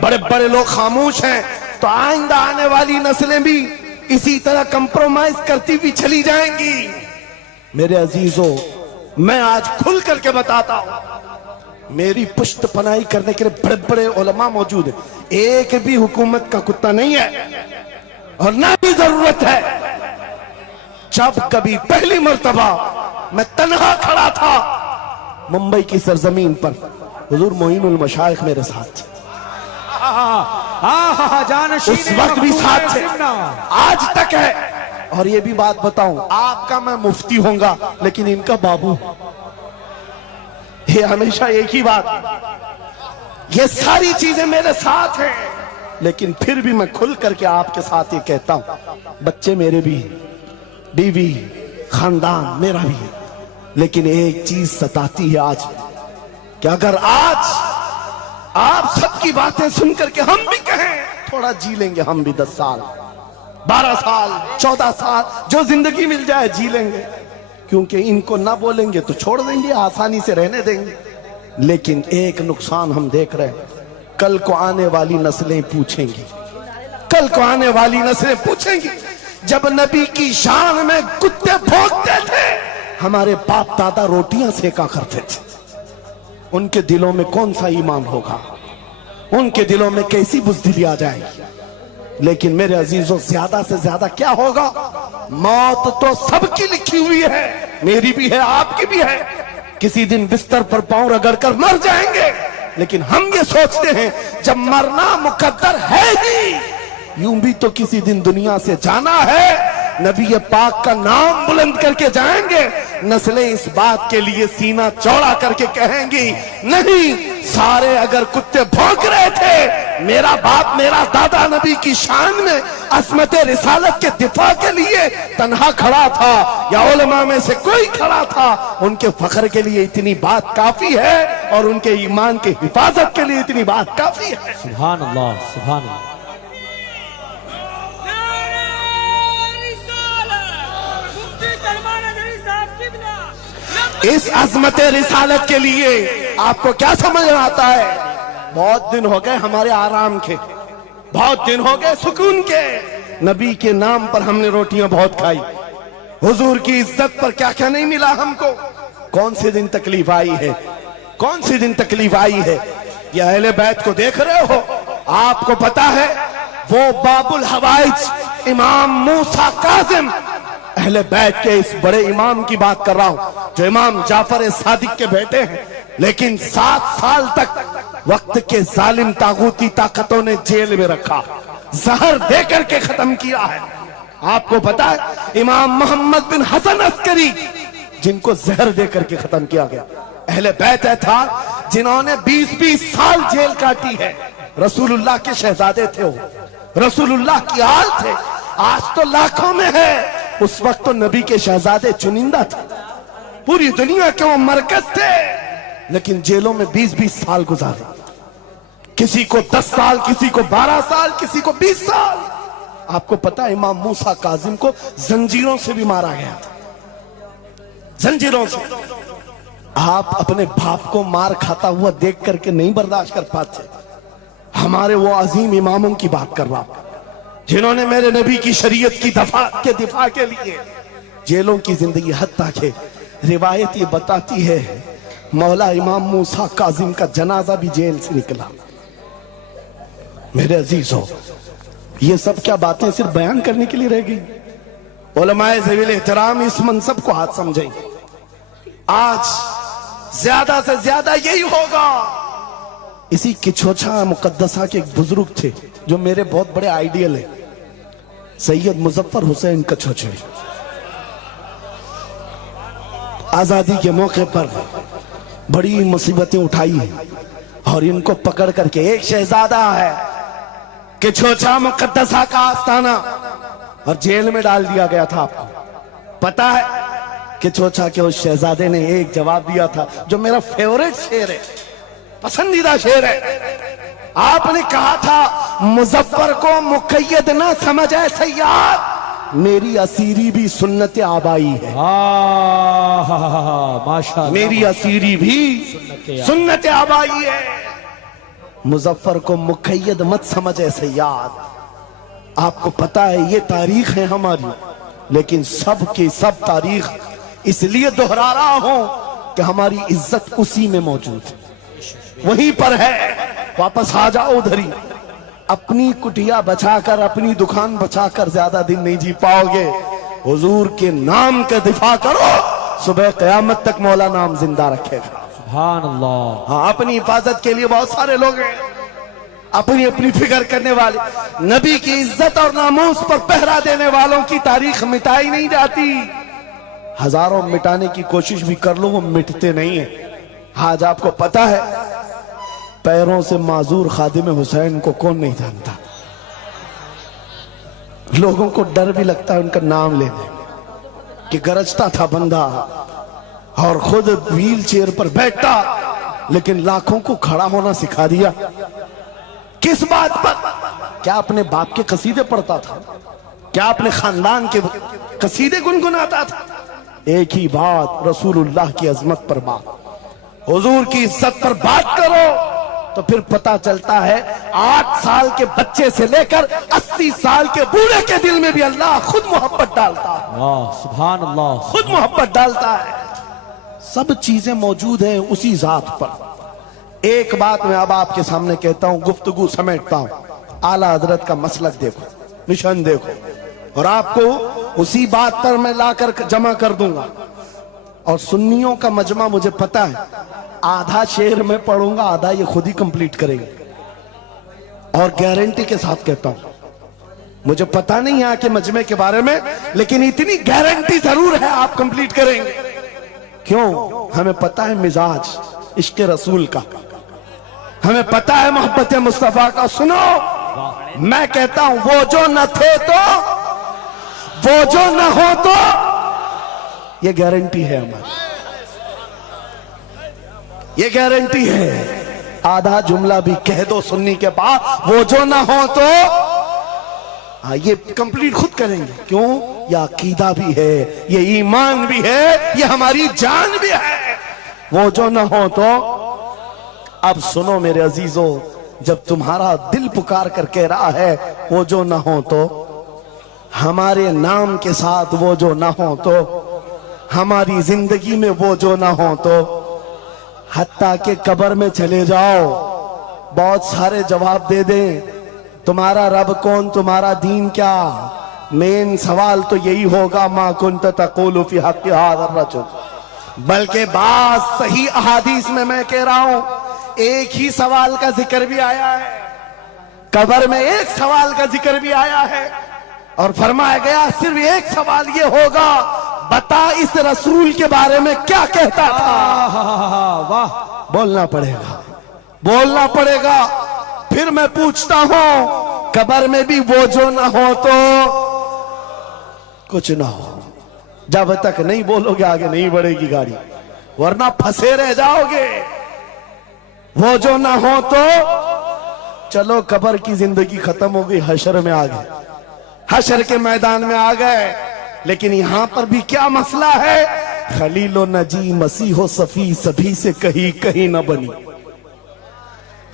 बड़े बड़े लोग खामोश हैं, तो आइंदा आने वाली नस्लें भी इसी तरह कंप्रोमाइज करती हुई चली जाएंगी। मेरे अजीजों, मैं आज खुल करके बताता हूं, मेरी पुष्ट पनाही करने के लिए बड़े बड़े उलमा मौजूद है, एक भी हुकूमत का कुत्ता नहीं है और ना भी जरूरत है। जब कभी पहली मर्तबा मैं तन्हा खड़ा था मुंबई की सरजमीन पर, हुजूर मोइनुल मशाइख मेरे साथ थे, उस वक्त भी साथ थे, आज तक है। और ये भी बात बताऊं, आपका मैं मुफ्ती होऊंगा लेकिन इनका बाबू, ये हमेशा एक ही बात, ये सारी चीजें मेरे साथ हैं, लेकिन फिर भी मैं खुल करके आपके साथ ये कहता हूं, बच्चे मेरे भी, बीवी, खानदान मेरा भी है, लेकिन एक चीज सताती है आज कि अगर आज आप सबकी बातें सुन करके हम भी कहें थोड़ा जी लेंगे, हम भी 10 साल 12 साल 14 साल जो जिंदगी मिल जाए जी लेंगे, क्योंकि इनको ना बोलेंगे तो छोड़ देंगे, आसानी से रहने देंगे। लेकिन एक नुकसान हम देख रहे हैं, कल को आने वाली नस्लें पूछेंगी, कल को आने वाली नस्लें पूछेंगी, जब नबी की शान में कुत्ते भौंकते थे हमारे बाप दादा रोटियां सेका करते थे, उनके दिलों में कौन सा ईमान होगा, उनके दिलों में कैसी बुज़दिली आ जाएगी। लेकिन मेरे अजीजों, ज्यादा से ज्यादा क्या होगा? मौत तो सबकी लिखी हुई है, मेरी भी है, आपकी भी है। किसी दिन बिस्तर पर पांव रगड़ कर मर जाएंगे, लेकिन हम ये सोचते हैं जब मरना मुकद्दर है ही, यूं भी तो किसी दिन दुनिया से जाना है। नबी पाक का नाम बुलंद करके जाएंगे, नस्लें इस बात के लिए सीना चौड़ा करके कहेंगी, नहीं, सारे अगर कुत्ते भौंक रहे थे, मेरा बाप मेरा दादा नबी की शान में असमत रिसालत के दिफा के लिए तन्हा खड़ा था, या उलमा में से कोई खड़ा था, उनके फख्र के लिए इतनी बात काफी है, और उनके ईमान के हिफाजत के लिए इतनी बात काफी है। सुभान अल्लाह, सुभान अल्लाह। इस अजमत रिसालत के लिए आपको क्या समझ में आता है? बहुत दिन हो गए हमारे आराम के, बहुत दिन हो गए सुकून के। नबी के नाम पर हमने रोटियां बहुत खाई, हुजूर की इज्जत पर क्या क्या नहीं मिला हमको। कौन से दिन तकलीफ आई है, कौन से दिन तकलीफ आई है? ये अहले बैत को देख रहे हो, आपको पता है वो बाबुल हवाइज इमाम मूसा काजिम, अहले बैत के इस बड़े इमाम की बात कर रहा हूं, जो इमाम जाफर सादिक के बेटे हैं, लेकिन 7 साल तक वक्त के जालिम तागूती ताकतों ने जेल में रखा, जहर देकर के खत्म किया है। आपको पता है इमाम मोहम्मद बिन हसन अस्करी, जिनको जहर देकर के खत्म किया गया, अहले बैत था जिन्होंने 20-20 साल जेल काटी है। रसूलुल्लाह के शहजादे थे वो, रसूलुल्लाह की आल थे। आज तो लाखों में है, उस वक्त तो नबी के शहजादे चुनिंदा थे, पूरी दुनिया के वो मरकज थे, लेकिन जेलों में 20-20 साल गुजारे। किसी को 10 साल, किसी को 12 साल, किसी को 20 साल। आपको पता है इमाम मूसा काजिम को जंजीरों से भी मारा गया था, जंजीरों से। आप अपने बाप को मार खाता हुआ देख करके नहीं बर्दाश्त कर पाते। हमारे वो अजीम इमामों की बात कर रहा हूं, जिन्होंने मेरे नबी की शरीयत की दिफा के लिए जेलों की जिंदगी, हत्ता के रिवायत ये बताती है मौला इमाम मूसा काजिम का जनाजा भी जेल से निकला। मेरे अजीजों, ये सब क्या बातें सिर्फ बयान करने के लिए रह गई? उलमाए ज़वील एहतराम इस मनसब को हाथ समझेंगे। आज ज्यादा से ज्यादा यही होगा। इसी किछोछा मुकद्दसा के एक बुजुर्ग थे जो मेरे बहुत बड़े आइडियल है, सैयद मुजफ्फर हुसैन कछोछे। आजादी के मौके पर बड़ी मुसीबतें उठाई हैं, और इनको पकड़ करके, एक शहजादा है किछोछा मुकद्दसा का आस्थाना, और जेल में डाल दिया गया था। आपको पता है किछोछा के उस शहजादे ने एक जवाब दिया था जो मेरा फेवरेट शेर है, पसंदीदा शेर है। आपने कहा था मुजफ्फर को मुकय्यद ना समझ ऐ सैयद, मेरी असीरी भी सुन्नत आबाई है। माशाअल्लाह, मेरी असीरी भी सुन्नत आबाई है। मुजफ्फर को मुकय्यद मत समझ ऐ सैयद। आपको पता है ये तारीख है हमारी, लेकिन सब की सब तारीख इसलिए दोहरा रहा हूं कि हमारी इज्जत उसी में मौजूद है, वहीं पर है। वापस आ जाओ उधर ही। अपनी कुटिया बचाकर, अपनी दुकान बचाकर ज्यादा दिन नहीं जी पाओगे। हुजूर के नाम का दिफा करो, सुबह क़यामत तक मौला नाम जिंदा रखेगा। सुभान अल्लाह। हाँ, अपनी हिफाजत के लिए बहुत सारे लोग हैं, अपनी अपनी फिक्र करने वाले। नबी की इज्जत और नामूस पर पहरा देने वालों की तारीख मिटाई नहीं जाती। हजारों मिटाने की कोशिश भी कर लो, वो मिटते नहीं है। आज आपको पता है पैरों से माजूर खादिम हुसैन को कौन नहीं जानता। लोगों को डर भी लगता है उनका नाम लेने कि गरजता था बंदा और खुद व्हील चेयर पर बैठा, लेकिन लाखों को खड़ा होना सिखा दिया। किस बात पर? क्या अपने बाप के कसीदे पढ़ता था? क्या अपने खानदान के कसीदे गुनगुनाता था? एक ही बात, रसूलुल्लाह की अजमत पर बात, हुजूर की इज्जत पर बात करो। तो फिर पता चलता है 8 साल के बच्चे से लेकर 80 साल के बूढ़े के दिल में भी अल्लाह खुद मोहब्बत डालता है। वाह सुभान अल्लाह। खुद मोहब्बत डालता है। सब चीजें मौजूद हैं उसी जात पर। एक बात मैं अब आपके सामने कहता हूं, गुफ्तगू समेटता हूं। आला हजरत का मसलक देखो, मिशन देखो, और आपको उसी बात पर मैं लाकर जमा कर दूंगा। और सुन्नियों का मजमा मुझे पता है, आधा शेर में पढ़ूंगा, आधा ये खुद ही कंप्लीट करेंगे। और गारंटी के साथ कहता हूं, मुझे पता नहीं यहाँ के मजमे के बारे में, लेकिन इतनी गारंटी जरूर है आप कंप्लीट करेंगे। क्यों? हमें पता है मिजाज इश्क रसूल का, हमें पता है मोहब्बत मुस्तफा का। सुनो, मैं कहता हूं वो जो न थे तो, वो जो न हो तो, ये गारंटी है हमारी, ये गारंटी है। आधा जुमला भी कह दो सुन्नी के बाद, वो जो ना हो तो, हाँ ये कंप्लीट खुद करेंगे। क्यों? ये अकीदा भी है, ये ईमान भी है, ये हमारी जान भी है। वो जो ना हो तो। अब सुनो मेरे अजीजों, जब तुम्हारा दिल पुकार कर कह रहा है वो जो ना हो तो, हमारे नाम के साथ वो जो ना हो तो, हमारी जिंदगी में वो जो ना हो तो, हत्ता के कब्र में चले जाओ, बहुत सारे जवाब दे दें, तुम्हारा रब कौन, तुम्हारा दीन क्या। मेन सवाल तो यही होगा, मा कुंत तक़ूलु फी हक़्क़ि हाज़ा रजुल। बल्कि बात सही अहादीस में मैं कह रहा हूं, एक ही सवाल का जिक्र भी आया है, कब्र में एक सवाल का जिक्र भी आया है, और फरमाया गया सिर्फ एक सवाल ये होगा, बता इस रसूल के बारे में क्या कहता था। वाह, बोलना पड़ेगा, बोलना पड़ेगा। फिर मैं पूछता हूं, कब्र में भी वो जो ना हो तो कुछ ना हो। जब तक नहीं बोलोगे आगे नहीं बढ़ेगी गाड़ी, वरना फंसे रह जाओगे। वो जो ना हो तो, चलो कब्र की जिंदगी खत्म हो गई, हशर में आ गए, हशर के मैदान में आ गए। लेकिन यहां पर भी क्या मसला है, खलीलो नजी मसीहो सफी सभी से कहीं कहीं न बनी।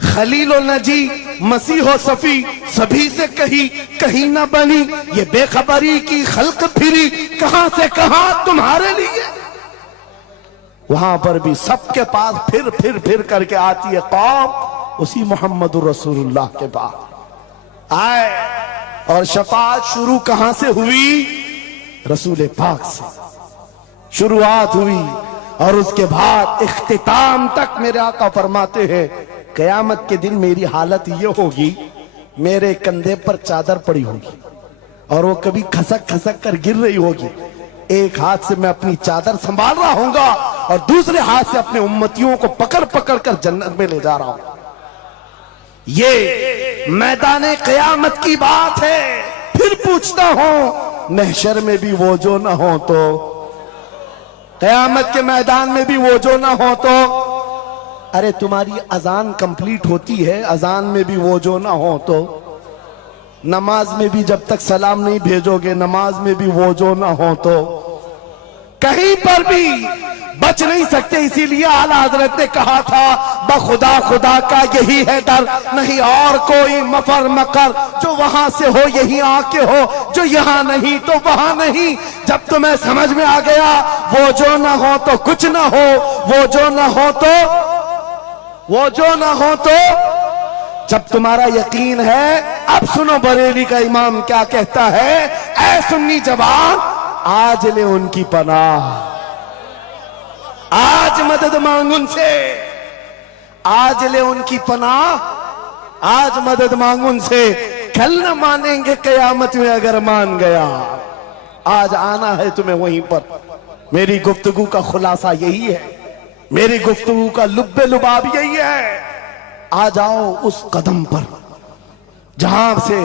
खलीलो नजी मसीहो सफी सभी से कहीं कहीं न बनी। ये बेखबरी की खल्क फिरी कहां से कहां तुम्हारे लिए। वहां पर भी सबके पास फिर करके आती है कौम उसी मोहम्मद रसूलुल्लाह के पास आए। और शफाअत शुरू कहां से हुई? रसूल पाक से शुरुआत हुई, और उसके बाद इख्तिताम तक मेरे आका फरमाते हैं, कयामत के दिन मेरी हालत ये होगी, मेरे कंधे पर चादर पड़ी होगी और वो कभी खसक खसक कर गिर रही होगी। एक हाथ से मैं अपनी चादर संभाल रहा हूंगा और दूसरे हाथ से अपने उम्मतियों को पकड़ पकड़ कर जन्नत में ले जा रहा हूं। ये मैदान कयामत की बात है। फिर पूछता हूं, महशर में भी वो जो ना हो तो, कयामत के मैदान में भी वो जो ना हो तो। अरे तुम्हारी अजान कंप्लीट होती है, अजान में भी वो जो ना हो तो, नमाज में भी जब तक सलाम नहीं भेजोगे, नमाज में भी वो जो ना हो तो, कहीं पर भी बच नहीं सकते। इसीलिए आला हजरत ने कहा था, बखुदा खुदा का यही है डर, नहीं और कोई मफर मकर, जो वहां से हो यही आके हो, जो यहां नहीं तो वहां नहीं। जब तुम्हें समझ में आ गया वो जो ना हो तो कुछ ना हो, वो जो ना हो तो, वो जो ना हो तो, जब तुम्हारा यकीन है। अब सुनो बरेली का इमाम क्या कहता है, ऐ सुन्नी जवान आज ले उनकी पनाह, आज मदद मांग उनसे, आज ले उनकी पनाह, आज मदद मांग उनसे। कल न मानेंगे कयामत में अगर मान गया, आज आना है तुम्हें वहीं पर। मेरी गुफ्तगू का खुलासा यही है, मेरी गुफ्तगू का लुब्बे लुबाब यही है। आ जाओ उस कदम पर जहां से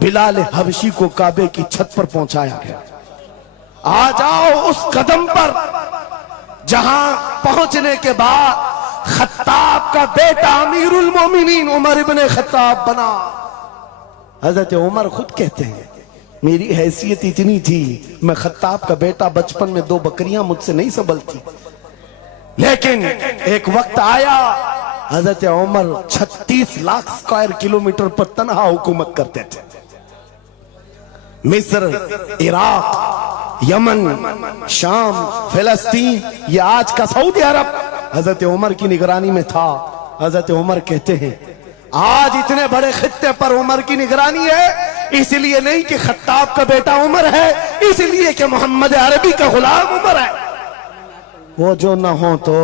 बिलाल हबशी को काबे की छत पर पहुंचाया गया। आ जाओ उस कदम पर जहां पहुंचने के बाद खत्ताब का बेटा अमीरुल मोमिनीन उमर इब्ने खत्ताब बना। हजरत उमर खुद कहते हैं, मेरी हैसियत इतनी थी, मैं खत्ताब का बेटा, बचपन में 2 बकरियां मुझसे नहीं संभलती, लेकिन एक वक्त आया हजरत उमर 36 लाख स्क्वायर किलोमीटर पर तनहा हुकूमत करते थे। मिस्र, इराक, यमन, शाम, फिलिस्तीन, ये आज का सऊदी अरब हजरत उमर की निगरानी में था। हजरत उमर कहते हैं आज इतने बड़े खित्ते पर उमर की निगरानी है, इसलिए नहीं कि खत्ताब का बेटा उमर है, इसलिए कि मोहम्मद अरबी का गुलाम उमर है। वो जो ना हो तो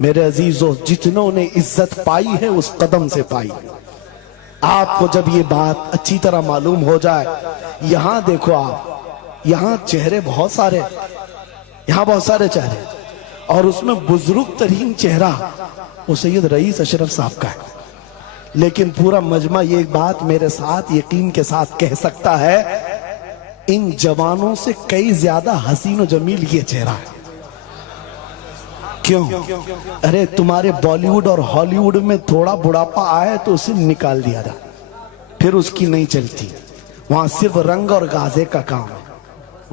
मेरे अजीजों, जितनों ने इज्जत पाई है उस कदम से पाई। आपको जब ये बात अच्छी तरह मालूम हो जाए, यहां देखो आप, यहां चेहरे बहुत सारे, यहां बहुत सारे चेहरे, और उसमें बुजुर्ग तरीन चेहरा वो सैयद रईस अशरफ साहब का है। लेकिन पूरा मजमा ये बात मेरे साथ यकीन के साथ कह सकता है, इन जवानों से कई ज्यादा हसीन और जमील ये चेहरा है। क्यों? अरे तुम्हारे बॉलीवुड और हॉलीवुड में थोड़ा बुढ़ापा आए तो उसे निकाल दिया जाए, फिर उसकी नहीं चलती। वहां सिर्फ रंग और गाजे का काम है,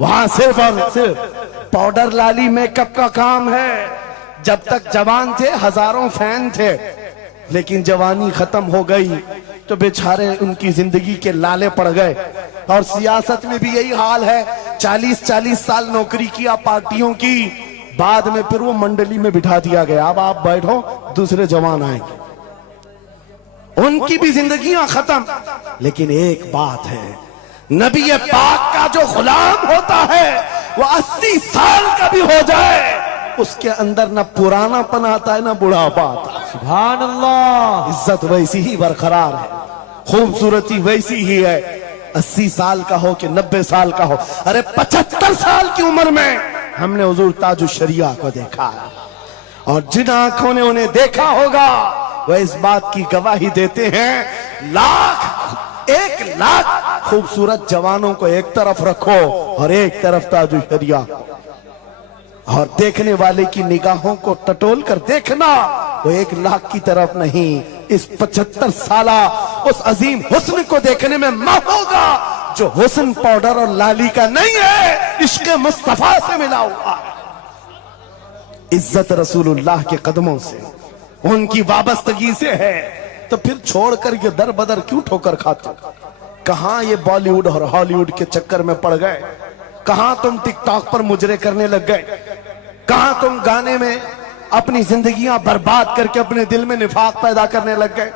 वहां सिर्फ और सिर्फ पाउडर लाली मेकअप का काम है। जब तक जवान थे हजारों फैन थे, लेकिन जवानी खत्म हो गई तो बेचारे उनकी जिंदगी के लाले पड़ गए। और सियासत में भी यही हाल है, 40-40 साल नौकरी किया पार्टियों की, बाद में फिर वो मंडली में बिठा दिया गया, अब आप बैठो दूसरे जवान आएंगे, उनकी भी जिंदगियां खत्म। लेकिन एक बात है, नबी पाक का जो गुलाम होता है वो 80 साल का भी हो जाए, उसके अंदर ना पुरानापन आता है ना बुढ़ापा आता है। सुभान अल्लाह। इज्जत वैसी ही बरकरार है, खूबसूरती वैसी ही है, 80 साल का हो कि 90 साल का हो। अरे 75 साल की उम्र में हमने हुजूर ताजुल शरिया को देखा है, और जिन आंखों ने उन्हें देखा होगा वह इस बात की गवाही देते हैं, 1 लाख खूबसूरत जवानों को एक तरफ रखो और एक तरफ ताजुल शरिया, और देखने वाले की निगाहों को टटोल कर देखना, वो 1 लाख की तरफ नहीं, इस 75 साला उस अजीम हुस्न को देखने में मां होगा जो हुस्न पाउडर और लाली का नहीं है, इश्क मुस्तफा से मिला हुआ। इज्जत रसूलुल्लाह के कदमों से, उनकी वाबस्तगी से है, तो फिर छोड़कर ये दर बदर क्यों ठोकर खाते? कहां ये बॉलीवुड और हॉलीवुड के चक्कर में पड़ गए? कहां तुम टिकटॉक पर मुजरे करने लग गए? कहां तुम गाने में अपनी जिंदगियां बर्बाद करके अपने दिल में निफाक पैदा करने लग गए?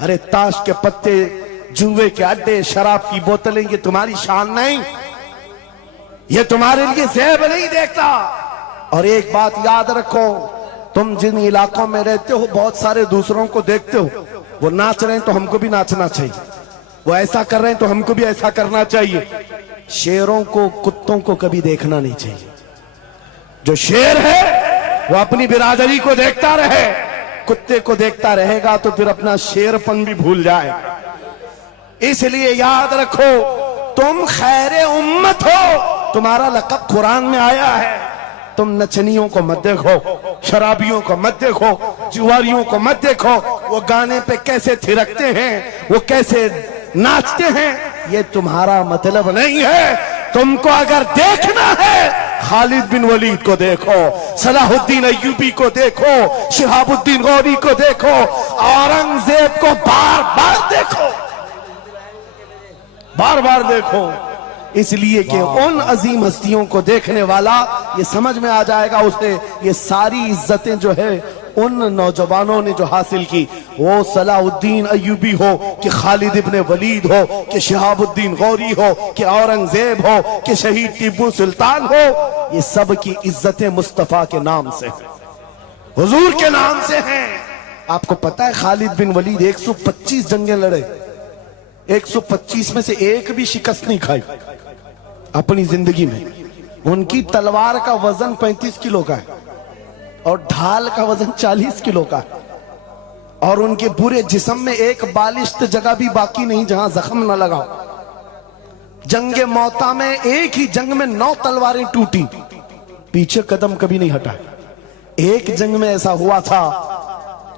अरे ताश के पत्ते, जुए के अड्डे, शराब की बोतलें, ये तुम्हारी शान नहीं, ये तुम्हारे लिए ज़ेब नहीं देखता। और एक बात याद रखो, तुम जिन इलाकों में रहते हो बहुत सारे दूसरों को देखते हो, वो नाच रहे हैं तो हमको भी नाचना चाहिए, वो ऐसा कर रहे हैं तो हमको भी ऐसा करना चाहिए। शेरों को, कुत्तों को कभी देखना नहीं चाहिए। जो शेर है वो अपनी बिरादरी को देखता रहे, कुत्ते को देखता रहेगा तो फिर अपना शेरपन भी भूल जाए। इसलिए याद रखो, तुम खैरे उम्मत हो, तुम्हारा लक़ब कुरान में आया है। तुम नचनियों को मत देखो, शराबियों को मत देखो, जुआरियों को मत देखो, वो गाने पे कैसे थिरकते हैं, वो कैसे नाचते हैं, ये तुम्हारा मतलब नहीं है। तुमको अगर देखना है, खालिद बिन वलीद को देखो, सलाहुद्दीन अय्यूबी को देखो, शिहाबुद्दीन गौरी को देखो, औरंगजेब को बार बार देखो, बार बार देखो, इसलिए कि उन अजीम हस्तियों को देखने वाला ये समझ में आ जाएगा उसे ये सारी इज्जतें जो है उन नौजवानों ने जो हासिल की, वो सलाहुद्दीन अय्यूबी हो कि खालिद इब्ने वलीद हो कि शिहाबुद्दीन गौरी हो कि औरंगजेब हो कि शहीद टीपू सुल्तान हो, ये सब की इज्जतें मुस्तफा के नाम से, हुजूर के नाम से हैं। आपको पता है खालिद बिन वलीद 125 जंगें लड़े, 125 में से एक भी शिकस्त नहीं खाई अपनी जिंदगी में। उनकी तलवार का वजन 35 किलो का है और ढाल का वजन 40 किलो का है, और उनके पूरे जिस्म में एक बालिश्त जगह भी बाकी नहीं जहां जख्म न लगा। जंगे मौता में एक ही जंग में 9 तलवारें टूटी, पीछे कदम कभी नहीं हटा। एक जंग में ऐसा हुआ था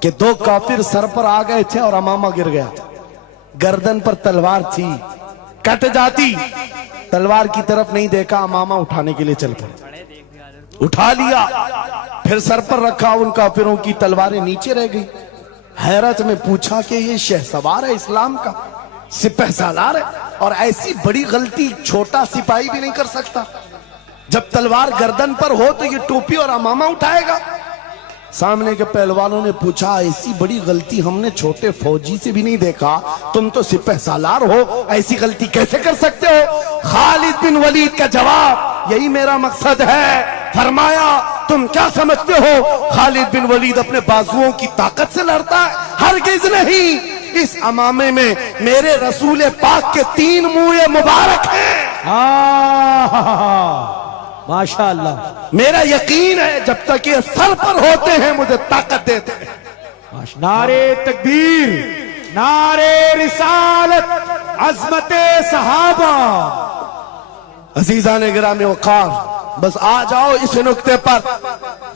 कि 2 काफिर सर पर आ गए थे और अमामा गिर गया था, गर्दन पर तलवार थी, कट जाती, तलवार की तरफ नहीं देखा, अमामा उठाने के लिए चल पड़े, उठा लिया, फिर सर पर रखा, उन काफिरों की तलवारें नीचे रह गई। हैरत में पूछा कि ये शहसवार है इस्लाम का, सिपह सालार है, और ऐसी बड़ी गलती छोटा सिपाही भी नहीं कर सकता। जब तलवार गर्दन पर हो तो ये टोपी और अमामा उठाएगा। सामने के पहलवानों ने पूछा, ऐसी बड़ी गलती हमने छोटे फौजी से भी नहीं देखा, तुम तो सिपह सालार हो, ऐसी गलती कैसे कर सकते हो? खालिद बिन वलीद का जवाब, यही मेरा मकसद है। फरमाया, तुम क्या समझते हो खालिद बिन वलीद अपने बाजुओं की ताकत से लड़ता है? हरगिज नहीं। इस अमामे में मेरे रसूल पाक के 3 मुंह मुबारक हैं। माशाअल्लाह। मेरा यकीन है जब तक ये सर पर होते हैं मुझे ताकत देते हैं। नारे तकबीर, नारे रिसालत, अजमते सहाबा। अजीजा ने गिरामी वकार, बस आ जाओ इस नुक्ते पर।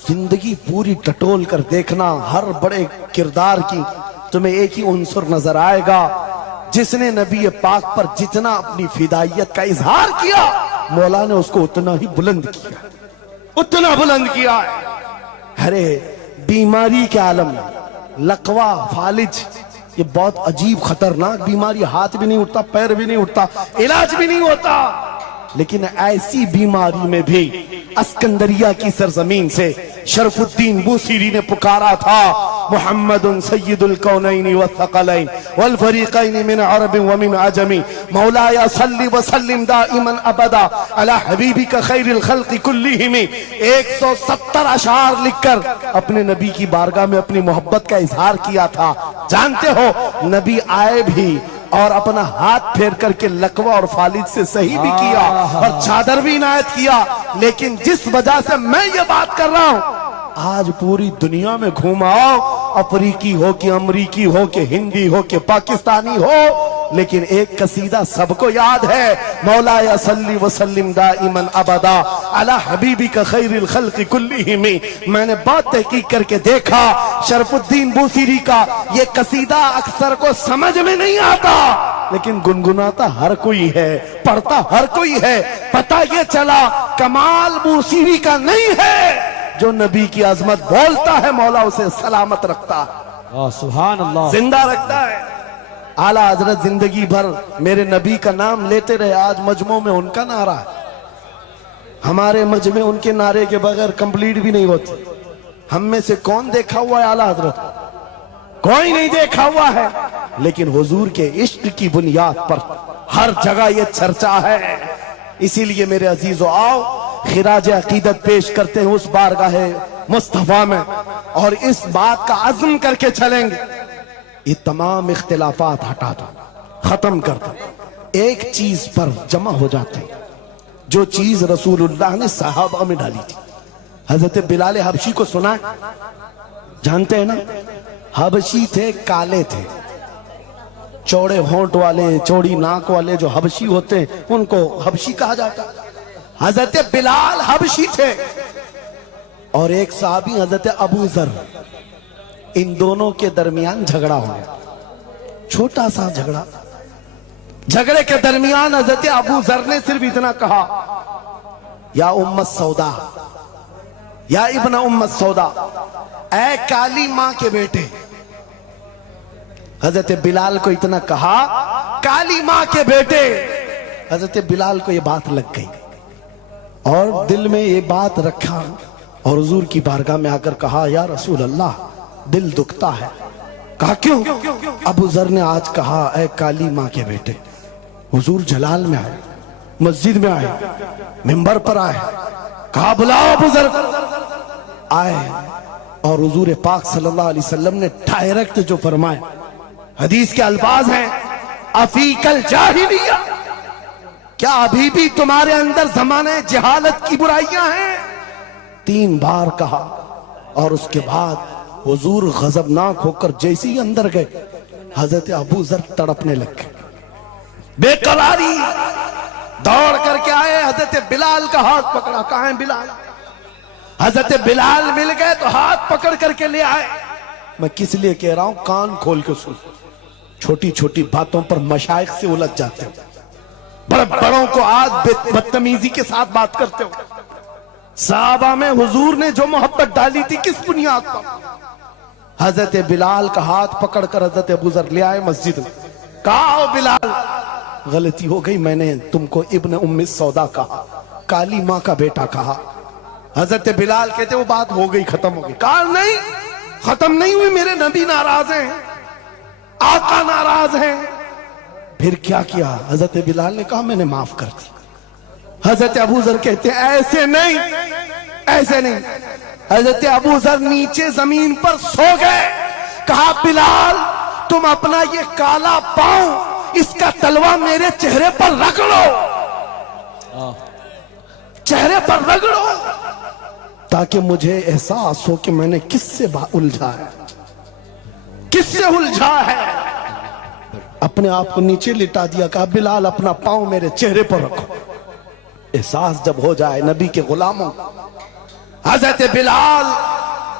जिंदगी पूरी टटोल कर देखना, हर बड़े किरदार की तुम्हें एक ही उनसुर नजर आएगा, जिसने नबी पाक पर जितना अपनी फिदाइयत का इजहार किया, मौला ने उसको उतना ही बुलंद किया, उतना बुलंद किया है। अरे बीमारी के आलम में लकवा, फालिज, ये बहुत अजीब खतरनाक बीमारी, हाथ भी नहीं उठता, पैर भी नहीं उठता, इलाज भी नहीं होता। लेकिन ऐसी बीमारी में भी अस्कंदरिया की सरजमीन से शरफुद्दीन बूसीरी ने पुकारा था, मुहम्मदुन सय्यिदुल कौनैनि वस्सक़लैन वल फरीक़ैन मिन अरब व मिन अजमी मौलाया सल्लि व सल्लिम दाइमन अबदा अला हबीबिका खैरिल खल्क़ि कुल्लिहिम। 170 अशार लिखकर अपने नबी की बारगाह में अपनी मोहब्बत का इजहार किया था। जानते हो, नबी आए भी और अपना हाथ फेर करके लकवा और फालिद से सही भी किया और चादर भी इनायत किया। लेकिन जिस वजह से मैं ये बात कर रहा हूं, आज पूरी दुनिया में घूम आओ, अफ्रीकी हो कि अमरीकी हो कि हिंदी हो कि पाकिस्तानी हो, लेकिन एक कसीदा सबको याद है, मौलाया सल्ली व सल्लिम दाइमन अबदा अला हबीबिका खैरिल खल्क़ि कुल्लिहिम। मैंने बहुत तहकीक करके देखा, शरफुद्दीन बूसीरी का ये कसीदा अक्सर को समझ में नहीं आता, लेकिन गुनगुनाता हर कोई है, पढ़ता हर कोई है। पता ये चला कमाल बूसीरी का नहीं है, जो नबी की अजमत बोलता है मौला उसे सलामत रखता है, सुभान अल्लाह, जिंदा रखता है। आला हजरत जिंदगी भर मेरे नबी का नाम लेते रहे, आज मजमों में उनका नारा है। हमारे मजमे उनके नारे के बगैर कंप्लीट भी नहीं होते। हम में से कौन देखा हुआ है आला हजरत? कोई नहीं देखा हुआ है, लेकिन हुजूर के इश्क की बुनियाद पर हर जगह ये चर्चा है। इसीलिए मेरे अजीजों, आओ खिराज अकीदत पेश करते हैं उस बारगाहे मुस्तफा में, और इस बात का अज़्म करके चलेंगे, ये तमाम इख्तिलाफात हटा दो, खत्म कर दो, एक चीज पर जमा हो जाते हैं, जो चीज रसूलुल्लाह ने सहाबा में डाली थी। हजरत बिलाल हबशी को सुना है? जानते हैं ना? हबशी थे, काले थे, चौड़े होंठ वाले, चौड़ी नाक वाले जो हबशी होते हैं उनको हबशी कहा जाता है। हजरत बिलाल हबशी थे और एक साहबी हजरत अबू जर, इन दोनों के दरमियान झगड़ा हो गया, छोटा सा झगड़ा। झगड़े के दरमियान हजरत अबू जर ने सिर्फ इतना कहा, या उम्मत सौदा, या इब्न उम्मत सौदा, ऐ काली मां के बेटे। हजरत बिलाल को इतना कहा, काली मां के बेटे। हजरत बिलाल को यह बात लग गई और दिल में ये बात रखा और हुजूर की बारगाह में आकर कहा, या रसूल अल्लाह, दिल दुखता है। कहा क्यों? अबू जर ने आज कहा, ऐ काली मां के बेटे। हुजूर जलाल में आए, मस्जिद में आए, मिंबर पर आए, कहा बुलाओ अबू जर। आए और हुजूर पाक सल्लल्लाहु अलैहि वसल्लम ने डायरेक्ट जो फरमाए, हदीस के अल्फाज हैं, अफीकल जाहिलिया, क्या अभी भी तुम्हारे अंदर जमाने जहालत की बुराइयां हैं? 3 बार कहा और उसके बाद हुजूर गजबनाक होकर जैसे ही अंदर गए, हजरत अबू जर तड़पने लग गए, बेकरारी। दौड़ करके आए, हजरत बिलाल का हाथ पकड़ा, कहां है बिलाल? हजरत बिलाल मिल गए तो हाथ पकड़ करके ले आए। मैं किस लिए कह रहा हूं, कान खोल के सुन। छोटी छोटी बातों पर मशाइख से उलझ जाते हो, बड़े बड़ों को आज बदतमीजी के साथ बात करते हो। साहबा में हुजूर ने जो मोहब्बत डाली थी किस बुनियाद पर? हजरत बिलाल का हाथ पकड़कर हजरत अबू जर ले आए मस्जिद में। कहा, ओ बिलाल, गलती हो गई, मैंने तुमको इब्न उम्मी सौदा कहा, काली माँ का बेटा कहा। हजरत बिलाल कहते वो बात हो गई, खत्म हो गई। कहा नहीं, खत्म नहीं हुई, मेरे नबी नाराज हैं, आका नाराज हैं। फिर क्या किया? हजरत बिलाल ने कहा मैंने माफ कर दी। हजरत अबू जर कहते ऐसे नहीं, ऐसे नहीं। हजरत अबू जर नीचे जमीन पर सो गए। कहा बिलाल, तुम अपना ये काला पांव, इसका तलवा मेरे चेहरे पर रगड़ो, चेहरे पर रगड़ो, ताकि मुझे एहसास हो कि मैंने किससे उलझा है, किससे उलझा है। अपने आप को नीचे लिटा दिया। कहा बिलाल, अपना पांव मेरे चेहरे पर रखो, एहसास जब हो जाए नबी के गुलामों। हजरत बिलाल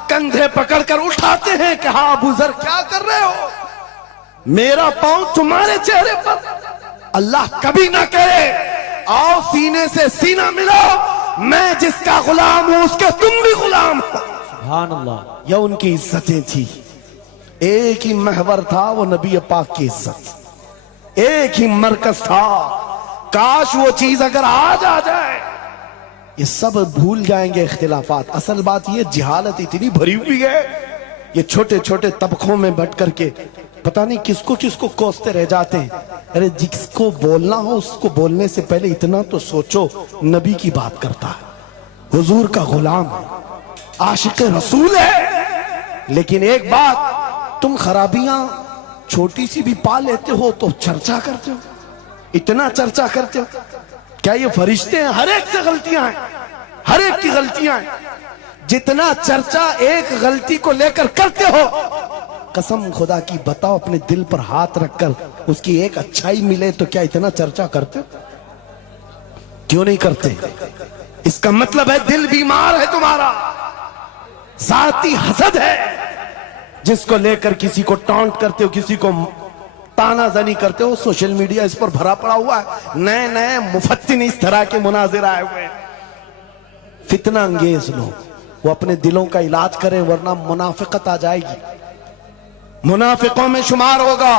कंधे पकड़कर उठाते हैं। कहा अबू जर क्या कर रहे हो? मेरा पांव तुम्हारे चेहरे पर, अल्लाह कभी ना करे। आओ सीने से सीना मिलाओ, मैं जिसका गुलाम हूं उसके तुम भी गुलाम हो। सुभान अल्लाह। यह उनकी इज्जतें थी। एक ही महवर था वो नबी पाक की इज्जत, एक ही मरकज था। काश वो चीज अगर आज आ जाए, ये सब भूल जाएंगे इख्तिलाफात। असल बात ये जिहालत इतनी भरी हुई है, ये छोटे छोटे तबकों में बट करके पता नहीं किसको किसको कोसते रह जाते हैं। अरे जिसको बोलना हो उसको बोलने से पहले इतना तो सोचो, नबी की बात करता है, हुजूर का गुलाम है, आशिक रसूल है। लेकिन एक बात, तुम खराबियां छोटी सी भी पा लेते हो तो चर्चा करते हो, इतना चर्चा करते हो। क्या ये फरिश्ते हैं? हर एक से गलतियां हैं, हर एक की गलतियां हैं। जितना चर्चा एक गलती को लेकर करते हो, कसम खुदा की बताओ, अपने दिल पर हाथ रखकर उसकी एक अच्छाई मिले तो क्या इतना चर्चा करते? क्यों नहीं करते? इसका मतलब है दिल बीमार है तुम्हारा, जाती हसद है, जिसको लेकर किसी को टॉन्ट करते हो, किसी को तानाजनी करते हो। सोशल मीडिया इस पर भरा पड़ा हुआ है, नए नए मुफत्तिन इस तरह के मुनाजिर आए हुए हैं। फितना अंगेज लोग, वो अपने दिलों का इलाज करें, वरना मुनाफिकत आ जाएगी, मुनाफिकों में शुमार होगा।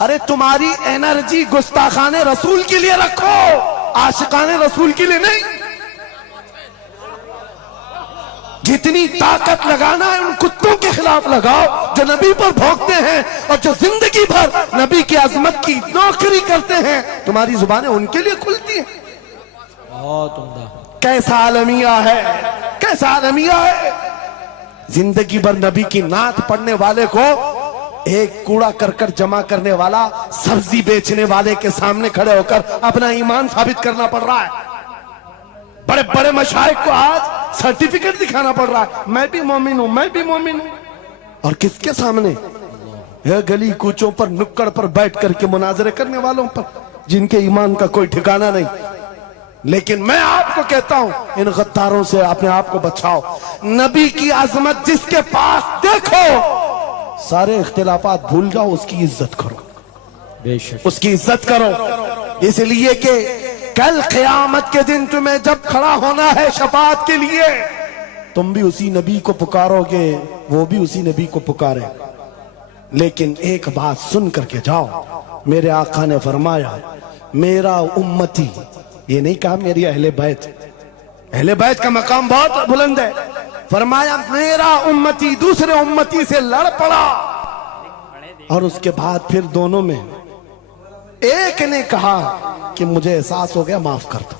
अरे तुम्हारी एनर्जी गुस्ताखाने रसूल के लिए रखो, आशिकाने रसूल के लिए नहीं। जितनी ताकत लगाना है उन कुत्तों के खिलाफ लगाओ जो नबी पर भौंकते हैं और जो जिंदगी भर नबी की अजमत की नौकरी करते हैं। तुम्हारी जुबानें उनके लिए खुलती हैं। बहुत उम्दा। कैसा आलमिया है, कैसा आलमिया है। जिंदगी भर नबी की नात पढ़ने वाले को एक कूड़ा करकट जमा करने वाला सब्जी बेचने वाले के सामने खड़े होकर अपना ईमान साबित करना पड़ रहा है। बड़े बड़े मशाइख को आज सर्टिफिकेट दिखाना पड़ रहा है, मैं भी मोमिन हूं, मैं भी मोमिन हूं। और किसके सामने? यह गली कूचों पर, नुक्कड़ पर बैठ करके मुनाजरे करने वालों पर, जिनके ईमान का कोई ठिकाना नहीं। लेकिन मैं आपको कहता हूं, इन गद्दारों से अपने आप को बचाओ। नबी की आजमत जिसके पास देखो, सारे इख्तिलाफात भूल जाओ, उसकी इज्जत करो, बेशक उसकी इज्जत करो। इसलिए कि कल क़यामत के दिन तुम्हें जब खड़ा होना है शफाअत के लिए, तुम भी उसी नबी को पुकारोगे, वो भी उसी नबी को पुकारे। लेकिन एक बात सुन करके जाओ, मेरे आका ने फरमाया मेरा उम्मती, ये नहीं कहा मेरी अहले बैत, अहले बैत का मकाम बहुत बुलंद है। फरमाया मेरा उम्मती दूसरे उम्मती से लड़ पड़ा, और उसके बाद फिर दोनों में एक ने कहा कि मुझे एहसास हो गया, माफ कर दो,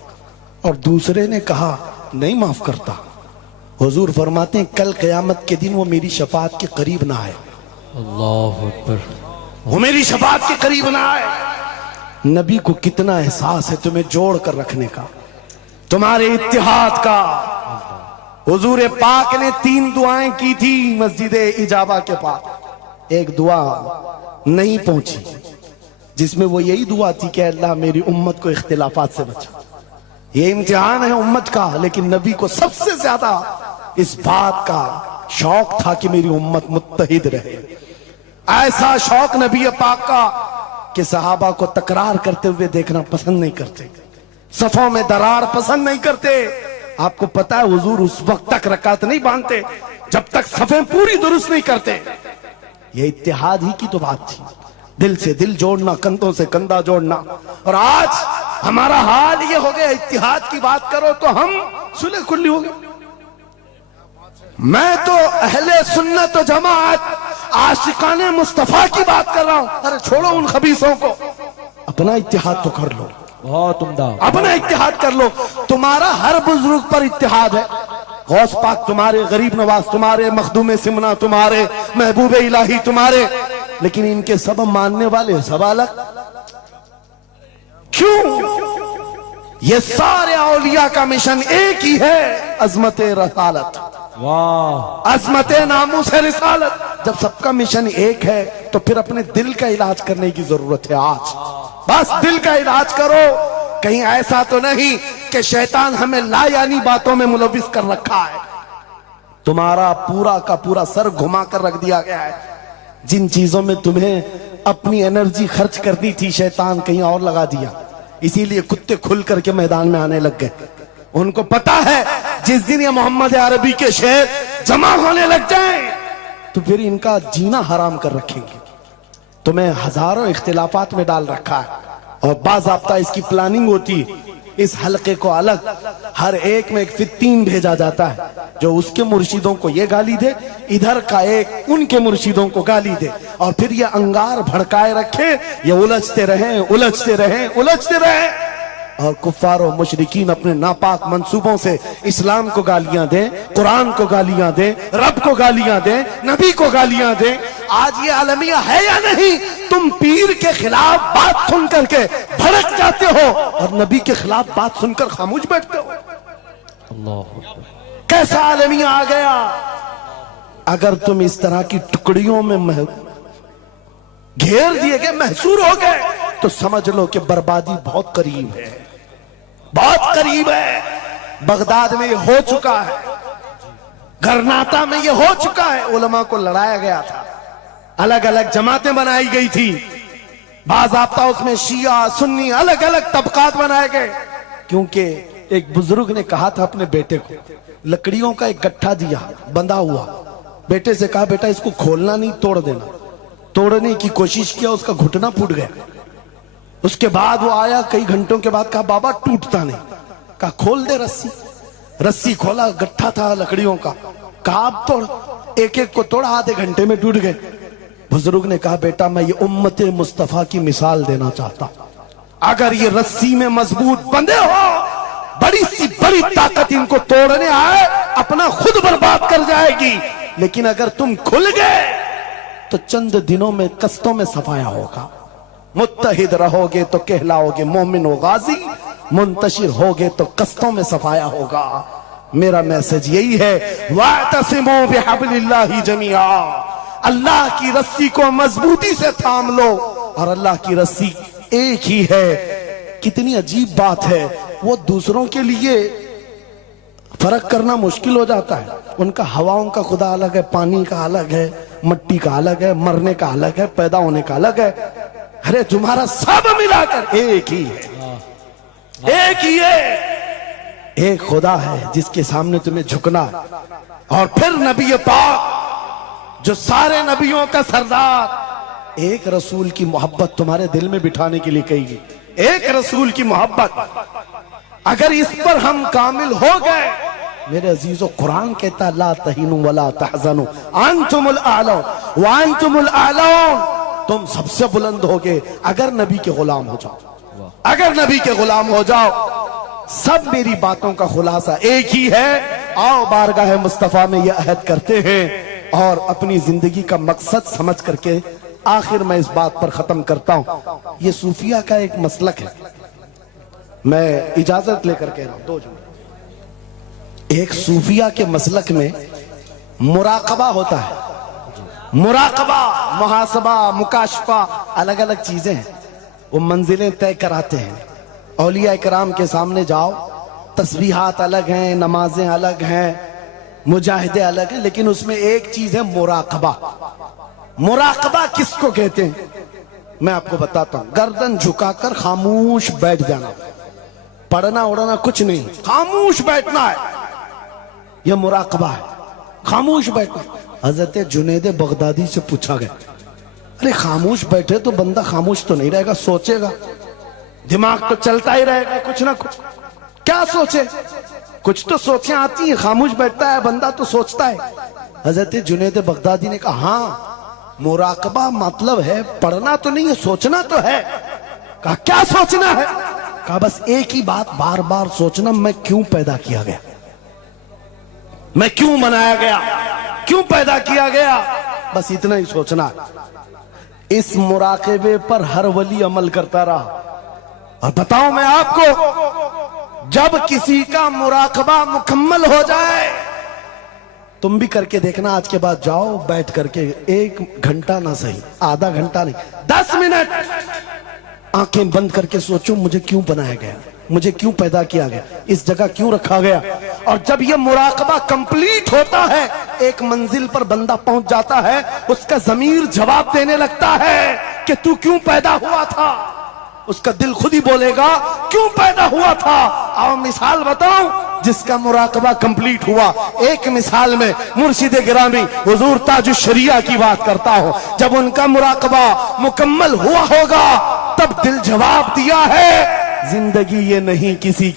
और दूसरे ने कहा नहीं माफ करता। हुजूर फरमाते हैं कल क़यामत के दिन वो मेरी शफाअत के करीब ना आए, अल्लाहु अकबर, वो मेरी शफाअत के करीब ना आए। नबी को कितना एहसास है तुम्हें जोड़ कर रखने का, तुम्हारे इत्तिहाद का। हुजूर पाक ने 3 दुआएं की थी मस्जिद इजाबा के पास, एक दुआ नहीं पहुंची जिसमें वो यही दुआ थी कि अल्लाह मेरी उम्मत को इख्तिलाफात से बचा। ये इम्तिहान है उम्मत का, लेकिन नबी को सबसे ज्यादा इस बात का शौक था कि मेरी उम्मत मुत्तहिद रहे। ऐसा शौक नबी पाक का कि सहाबा को तकरार करते हुए देखना पसंद नहीं करते, सफों में दरार पसंद नहीं करते, आपको पता है हुजूर उस वक्त तक रकात नहीं बांधते जब तक सफें पूरी दुरुस्त नहीं करते। ये इत्तेहाद ही की तो बात थी, दिल से दिल जोड़ना, कंधों से कंधा जोड़ना। और आज हमारा हाल ये हो गया, इत्तेहाद की बात करो तो हम सुलह कुल्ली हो गए। मैं तो अहले सुन्नत व जमात आशिकाने मुस्तफा की बात कर रहा हूं। अरे छोड़ो उन खबीसों को, अपना इत्तेहाद तो कर लो, बहुत उम्दा। अपना इत्तेहाद कर लो। तुम्हारा हर बुजुर्ग पर इत्तेहाद है, गौस पाक तुम्हारे, गरीब नवाज तुम्हारे, मखदूम सिमना तुम्हारे, महबूब इलाही तुम्हारे, लेकिन इनके सब मानने वाले सब अलग। क्यों? ये सारे औलिया का मिशन एक ही है, अजमत रसालत, वाह, अजमत नामूस रिसालत। जब सबका मिशन एक है तो फिर अपने दिल का इलाज करने की जरूरत है। आज बस दिल का इलाज करो। कहीं ऐसा तो नहीं कि शैतान हमें लायानी बातों में मुलविस कर रखा है। तुम्हारा पूरा का पूरा सर घुमा कर रख दिया गया है। जिन चीजों में तुम्हें अपनी एनर्जी खर्च करनी थी, शैतान कहीं और लगा दिया। इसीलिए कुत्ते खुल करके मैदान में आने लग गए। उनको पता है जिस दिन ये मोहम्मद अरबी के शेर जमा होने लग जाएं तो फिर इनका जीना हराम कर रखेंगे। तुम्हें हजारों इख्तिलाफात में डाल रखा है और बाज़ाब्ता इसकी प्लानिंग होती। इस हलके को अलग, हर एक में एक फित्तीन भेजा जाता है जो उसके मुर्शिदों को ये गाली दे, इधर का एक उनके मुर्शिदों को गाली दे, और फिर ये अंगार भड़काए रखे, ये उलझते रहें उलझते रहें उलझते रहें। और कुफ्फार और मुशरिकीन अपने नापाक मंसूबों से इस्लाम को गालियां दें, कुरान को गालियां दें, रब को गालियां दें, नबी को गालियां दें। आज ये आलमिया है या नहीं? तुम पीर के खिलाफ बात सुन करके भड़क जाते हो और नबी के खिलाफ बात सुनकर खामोश बैठते हो। अल्लाह, कैसा आलमिया आ गया? अगर तुम इस तरह की टुकड़ियों में घेर दिए गए, महसूर हो गए, तो समझ लो कि बर्बादी बहुत करीब है, बहुत करीब है। बगदाद में ये हो चुका है, गरनाता में ये हो चुका है। उलमा को लड़ाया गया था, अलग अलग जमातें बनाई गई थी, बाज़ाब्ता उसमें शिया सुन्नी अलग अलग तबकात बनाए गए। क्योंकि एक बुजुर्ग ने कहा था अपने बेटे को, लकड़ियों का एक गट्ठा दिया बंधा हुआ, बेटे से कहा बेटा इसको खोलना नहीं, तोड़ देना। तोड़ने की कोशिश किया, उसका घुटना फूट गया। उसके बाद वो आया कई घंटों के बाद, कहा बाबा टूटता नहीं। कहा खोल दे रस्सी। रस्सी खोला, गट्ठा था लकड़ियों का। कहा अब तोड़। एक एक को तोड़ा, आधे घंटे में टूट गए। बुजुर्ग ने कहा बेटा मैं ये उम्मत मुस्तफा की मिसाल देना चाहता, अगर ये रस्सी में मजबूत बंधे हो, बड़ी सी बड़ी ताकत इनको तोड़ने आए अपना खुद बर्बाद कर जाएगी। लेकिन अगर तुम खुल गए तो चंद दिनों में कस्तों में सफाया होगा। मुत्तहिद रहोगे तो कहलाओगे मोमिन व गाजी, मुंतशिर होगे तो कस्तों में सफाया होगा। मेरा मैसेज यही है, वातसिमू बिहब्लिल्लाहि जमीआ, अल्लाह की रस्सी को मजबूती से थाम लो। और अल्लाह की रस्सी एक ही है। कितनी अजीब बात है, वो दूसरों के लिए फर्क करना मुश्किल हो जाता है। उनका हवाओं का खुदा अलग है, पानी का अलग है, मट्टी का अलग है, मरने का अलग है, पैदा होने का अलग है। अरे तुम्हारा सब मिलाकर एक ही है, एक ही है। एक खुदा है जिसके सामने तुम्हें झुकना है। और फिर नबी पाक जो सारे नबियों का सरदार, एक रसूल की मोहब्बत तुम्हारे दिल में बिठाने के लिए कही। एक रसूल की मोहब्बत, अगर इस पर हम कामिल हो गए, मेरे अजीजों, कुरान कहता ला तहीनु वला तहज़नु अंतुमुल आलौन व अंतुमुल आलौन, तुम सबसे बुलंद होगे अगर नबी के गुलाम हो जाओ। अगर नबी के गुलाम हो जाओ। सब मेरी बातों का खुलासा एक ही है। आओ बारगाह मुस्तफा में यह अहद करते हैं और अपनी जिंदगी का मकसद समझ करके आखिर मैं इस बात पर खत्म करता हूं। यह सूफिया का एक मसलक है, मैं इजाजत लेकर कह रहा हूं। दो एक सूफिया के मसलक में मुराकबा होता है। मुराकबा, मुहासबा, मुकाशफा, अलग अलग चीजें हैं। वो मंजिलें तय कराते हैं। औलिया इकराम के सामने जाओ, तस्बीहात अलग हैं, नमाजें अलग हैं, मुजाहिदे अलग हैं, लेकिन उसमें एक चीज है मुराकबा। मुराकबा किसको कहते हैं मैं आपको बताता हूं। गर्दन झुकाकर खामोश बैठ जाना, पढ़ना उड़ना कुछ नहीं, खामोश बैठना है, यह मुराकबा है, खामोश बैठना। हजरत जुनैद बगदादी से पूछा गया, अरे खामोश बैठे तो बंदा खामोश तो नहीं रहेगा, सोचेगा, दिमाग तो चलता ही रहेगा कुछ ना कुछ, क्या सोचे, कुछ तो सोचें आती है, खामोश बैठता है बंदा तो सोचता है। हजरत जुनैद बगदादी ने कहा, हाँ मुराकबा मतलब है पढ़ना तो नहीं है, सोचना तो है। कहा क्या सोचना है? कहा बस एक ही बात बार बार सोचना, मैं क्यों पैदा किया गया, मैं क्यों बनाया गया, क्यों पैदा किया गया, बस इतना ही सोचना। इस मुराकबे पर हर वली अमल करता रहा। और बताऊं मैं आपको, जब किसी का मुराकबा मुकम्मल हो जाए, तुम भी करके देखना, आज के बाद जाओ बैठ करके 1 घंटा ना सही, आधा घंटा नहीं, 10 मिनट आंखें बंद करके सोचो, मुझे क्यों बनाया गया, मुझे क्यों पैदा किया गया, इस जगह क्यों रखा गया। और जब यह मुराकबा कंप्लीट होता है, एक मंजिल पर बंदा पहुंच जाता है, उसका ज़मीर जवाब देने लगता है कि तू क्यों पैदा हुआ था, उसका दिल खुद ही बोलेगा क्यों पैदा हुआ था। और मिसाल बताऊं, जिसका मुराकबा कंप्लीट हुआ, एक मिसाल में मुर्शिद गिरामी हुजूर ताजुश शरिया की बात करता हूं, जब उनका मुराकबा मुकम्मल हुआ होगा, तब दिल जवाब दिया है, जिंदगी ये नहीं किसी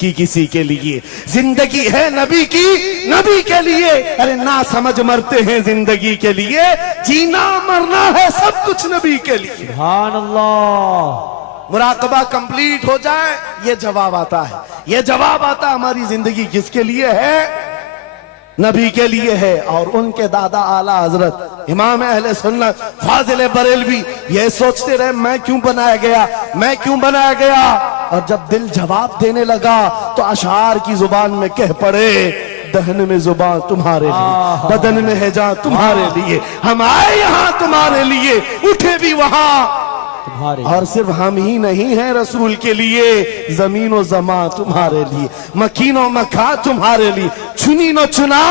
के लिए, जिंदगी है नबी की, नबी के लिए। अरे ना समझ मरते हैं जिंदगी के लिए, जीना मरना है सब कुछ नबी के लिए। सुभान अल्लाह। मुराकबा कंप्लीट हो जाए, ये जवाब आता है, ये जवाब आता, हमारी जिंदगी किसके लिए है, नबी के लिए है। और उनके दादा आला हजरत इमाम अहले सुन्नत फाजिल बरेलवी ये सोचते रहे, मैं क्यों बनाया गया, मैं क्यों बनाया गया। और जब दिल जवाब देने लगा, तो अशार की जुबान में कह पड़े, दहन में जुबान तुम्हारे लिए, बदन में है जान तुम्हारे लिए, हम आए यहाँ तुम्हारे लिए, उठे भी वहां, और सिर्फ हम ही नहीं हैं रसूल के लिए, जमीन और जमा तुम्हारे लिए, मकीन और मका तुम्हारे लिए, चुनी नो चुना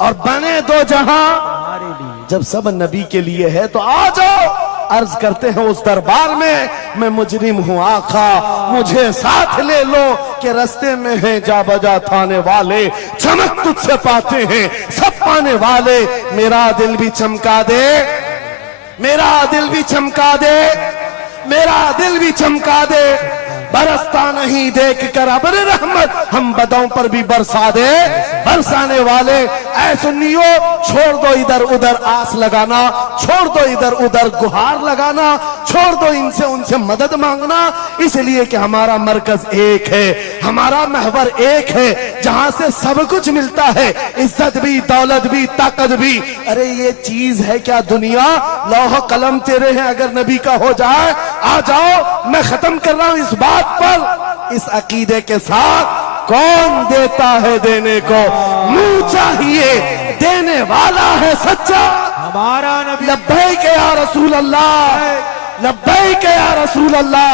और बने दो जहां तुम्हारे लिए। जब सब नबी के लिए है तो आ जाओ, अर्ज करते हैं उस दरबार में, मैं मुजरिम हूं आका मुझे साथ ले लो, कि रास्ते में है जा बजा थाने वाले, चमक तुझसे पाते हैं सब पाने वाले। मेरा दिल भी चमका दे, मेरा दिल भी चमका दे, मेरा दिल भी चमका दे, बरसता नहीं देख कर अब्र रहमत, हम बदों पर भी बरसा दे बरसाने वाले। ऐ सुन्नियो, छोड़ दो इधर उधर आस लगाना, छोड़ दो इधर उधर गुहार लगाना, छोड़ दो इनसे उनसे मदद मांगना, इसलिए कि हमारा मरकज एक है, हमारा महवर एक है, जहां से सब कुछ मिलता है, इज्जत भी, दौलत भी, ताकत भी। अरे ये चीज है क्या दुनिया, लौह कलम तेरे हैं, अगर नबी का हो जाए आ जाओ। मैं खत्म कर रहा हूं इस बात पर, इस अकीदे के साथ, कौन देता है देने को, मुंह चाहिए देने वाला है सच्चा, हमारा नबी। लब्बैक या रसूल अल्लाह, लब्बैक या रसूल अल्लाह।